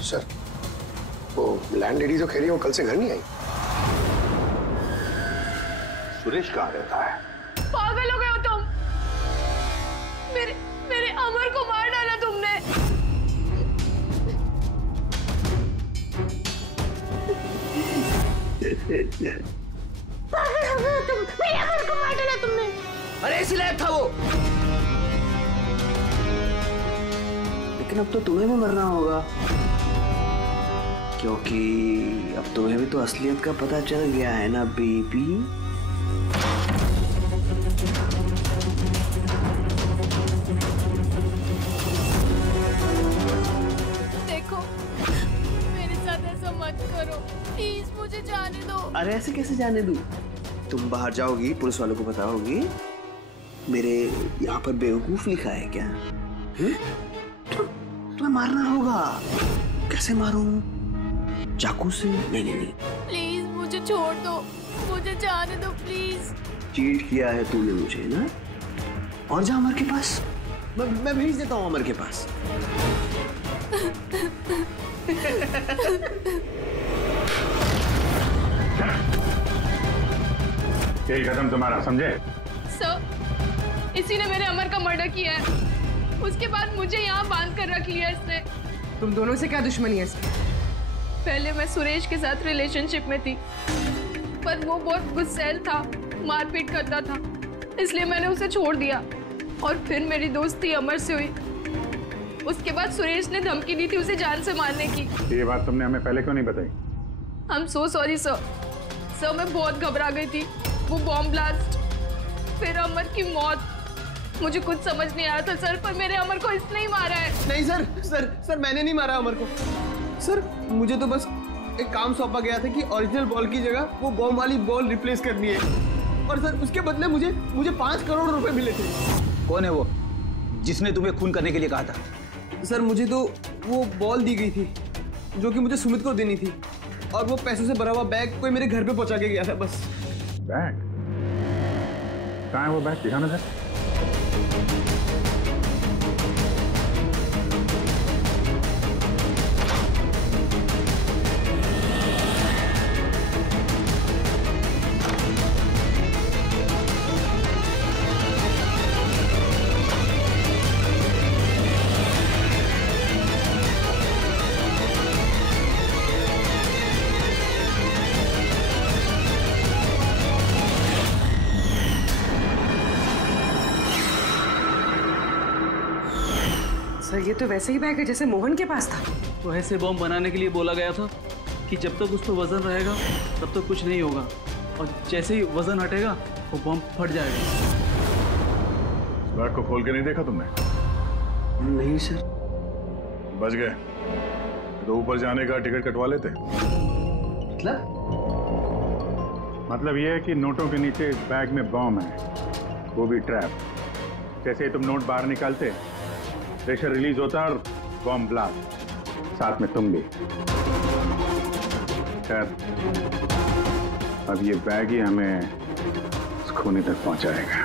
सर, वो लैंडलेडी जो कह रही है वो कल से घर नहीं आई। सुरेश कहाँ रहता है? पागल हो गए हो तुम? मेरे अमर को मार डाला तुमने। पागल हो गए हो तुम? मेरे अमर को मार डाला तुमने। अरे इसीलिए था वो। लेकिन अब तो तुम्हें भी मरना होगा, क्योंकि अब तुम्हें भी तो असलियत का पता चल गया है ना बेबी। देखो, मेरे साथ ऐसा मत करो प्लीज, मुझे जाने दो। अरे ऐसे कैसे जाने दूं? तुम बाहर जाओगी, पुलिस वालों को बताओगी मेरे यहाँ पर बेवकूफ लिखा है क्या? तुम्हें मारना होगा। कैसे मारूं? चाकू से? नहीं। प्लीज मुझे छोड़ दो, मुझे जाने दो प्लीज। चीट किया है तूने मुझे ना? और जा अमर के पास, मैं भेज देता हूँ अमर के पास। खेल खत्म तुम्हारा, समझे? सर, इसी ने मेरे अमर का मर्डर किया है। उसके बाद मुझे यहाँ बांध कर रख लिया इसने। तुम दोनों से क्या दुश्मनी है इसकी? पहले मैं सुरेश के साथ रिलेशनशिप में थी, पर वो बहुत गुस्सैल था, मारपीट करता था, इसलिए मैंने उसे छोड़ दिया। और फिर मेरी दोस्ती अमर से हुई। उसके बाद सुरेश ने धमकी दी थी उसे जान से मारने की। ये बात तुमने हमें पहले क्यों नहीं बताई? I'm so sorry sir. Sir मैं बहुत घबरा गई थी। वो बॉम्ब ब्लास्ट, फिर अमर की मौत, मुझे कुछ समझ नहीं आया था सर, पर मेरे अमर को इसने ही मारा है। नहीं सर मैंने नहीं मारा अमर को। सर मुझे तो बस एक काम सौंपा गया था कि ओरिजिनल बॉल की जगह वो बॉम्ब वाली बॉल रिप्लेस करनी है, और सर उसके बदले मुझे 5 करोड़ रुपए मिले थे। कौन है वो जिसने तुम्हें खून करने के लिए कहा था? सर मुझे तो वो बॉल दी गई थी जो कि मुझे सुमित को देनी थी, और वो पैसों से भरा हुआ बैग कोई मेरे घर पे पहुंचा के गया था बस। बैग? कहाँ है वो बैग? दिखाना सर। सर ये तो वैसे ही बैग है जैसे मोहन के पास था। तो ऐसे बॉम्ब बनाने के लिए बोला गया था कि जब तक उस पर वजन रहेगा तब तक कुछ नहीं होगा, और जैसे ही वजन हटेगा वो बॉम्ब फट जाएगा। इस बैग को खोल के नहीं देखा तुमने? नहीं सर। बच गए तो ऊपर जाने का टिकट कटवा लेते। मतलब ये है कि नोटों के नीचे इस बैग में बॉम्ब है, वो भी ट्रैप। जैसे ही तुम नोट बाहर निकालते, प्रेशर रिलीज होता और बॉम्ब ब्लास्ट, साथ में तुम भी। खैर, अब ये बैग ही हमें इस खूनी तक पहुंचाएगा।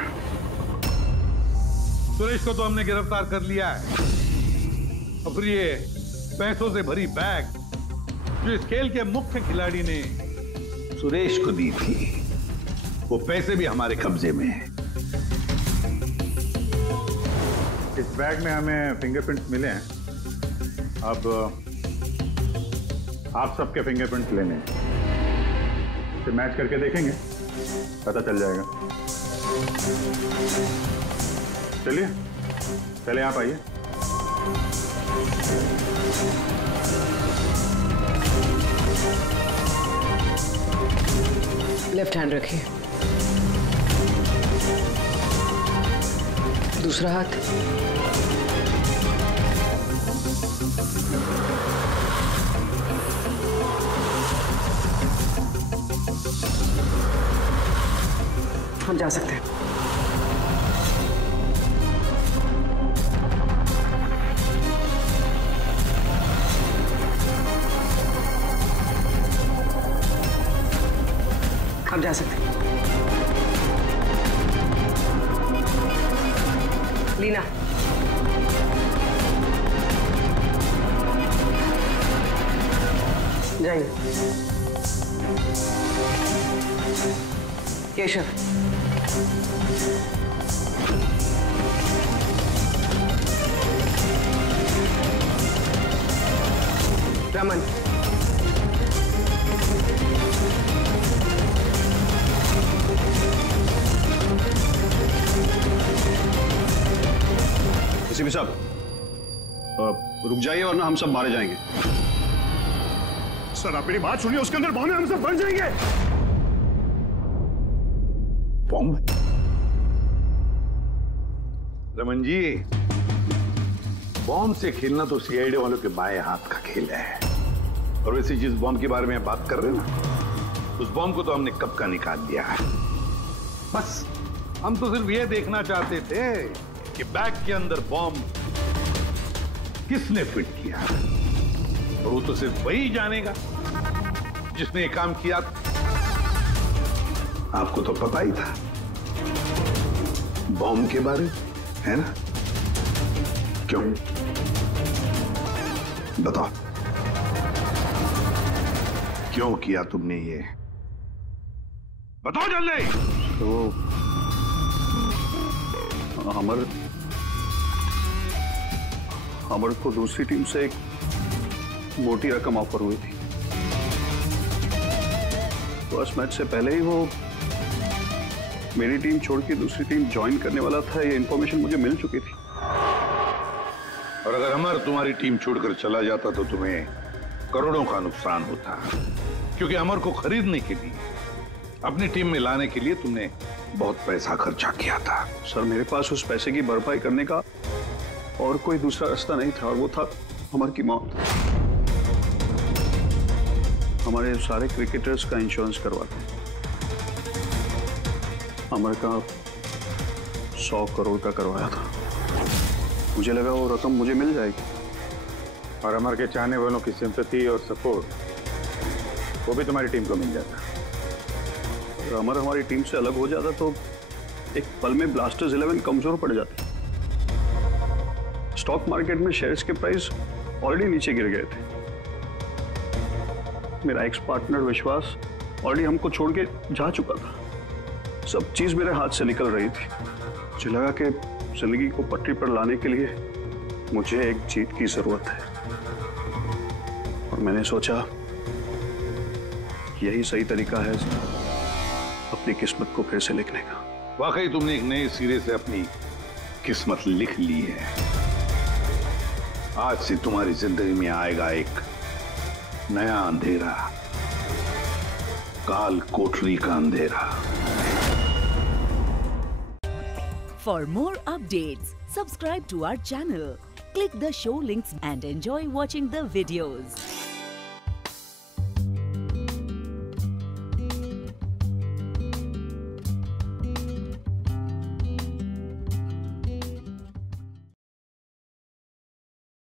सुरेश को तो हमने गिरफ्तार कर लिया है, और फिर ये पैसों से भरी बैग जो इस खेल के मुख्य खिलाड़ी ने सुरेश को दी थी, वो पैसे भी हमारे कब्जे में हैं। इस बैग में हमें फिंगरप्रिंट्स मिले हैं। अब आप सबके फिंगरप्रिंट्स लेने हैं, इसे मैच करके देखेंगे, पता चल जाएगा। चलिए पहले आप आइए। लेफ्ट हैंड रखिए, दूसरा हाथ। हम जा सकते हैं। हम जा सकते हैं। लीना, जाइए। केशव, रमन, एसीपी साहब, रुक जाइए वरना हम सब मारे जाएंगे। सर आप मेरी बात सुनिए, उसके अंदर बॉम्ब है, हम सब बन जाएंगे। बॉम्ब? रमन जी, बॉम्ब से खेलना तो सीआईडी वालों के बाएं हाथ का खेल है। और वैसे जिस बॉम्ब के बारे में बात कर रहे हो ना, उस बॉम्ब को तो हमने कब का निकाल दिया है। बस हम तो सिर्फ ये देखना चाहते थे कि बैग के अंदर बॉम्ब किसने फिट किया, और वो तो सिर्फ वही जानेगा जिसने ये काम किया। आपको तो पता ही था बॉम्ब के बारे में, है ना? क्यों? बताओ, क्यों किया तुमने ये? बताओ जल्दी। तो अमर को दूसरी टीम से एक मोटी रकम ऑफर हुई थी। फर्स्ट मैच से पहले ही वो मेरी टीम छोड़ के दूसरी टीम ज्वाइन करने वाला था, ये इंफॉर्मेशन मुझे मिल चुकी थी। और अगर अमर तुम्हारी टीम छोड़कर चला जाता तो तुम्हें करोड़ों का नुकसान होता, क्योंकि अमर को खरीदने के लिए, अपनी टीम में लाने के लिए तुमने बहुत पैसा खर्चा किया था। सर मेरे पास उस पैसे की भरपाई करने का और कोई दूसरा रास्ता नहीं था, और वो था अमर की मौत। हमारे सारे क्रिकेटर्स का इंश्योरेंस करवाते हैं। अमर का 100 करोड़ का करवाया था। मुझे लगा वो रकम मुझे मिल जाएगी। और अमर के चाहने वालों की सिंपैथी और सपोर्ट वो भी तुम्हारी टीम को मिल जाता। अगर अमर हमारी टीम से अलग हो जाता तो एक पल में ब्लास्टर्स 11 कमजोर पड़ जाती। स्टॉक मार्केट में शेयर्स के प्राइस ऑलरेडी नीचे गिर गए थे। मेरा एक्स पार्टनर विश्वास ऑलरेडी हमको छोड़ के जा चुका था। सब चीज मेरे हाथ से निकल रही थी। मुझे लगा कि जिंदगी को पटरी पर लाने के लिए मुझे एक जीत की जरूरत है, और मैंने सोचा यही सही तरीका है अपनी किस्मत को फिर से लिखने का। वाकई तुमने एक नए सिरे से अपनी किस्मत लिख ली है। आज से तुम्हारी जिंदगी में आएगा एक नया अंधेरा, काल कोठरी का अंधेरा। For more updates, subscribe to our channel, click the show links and enjoy watching the videos.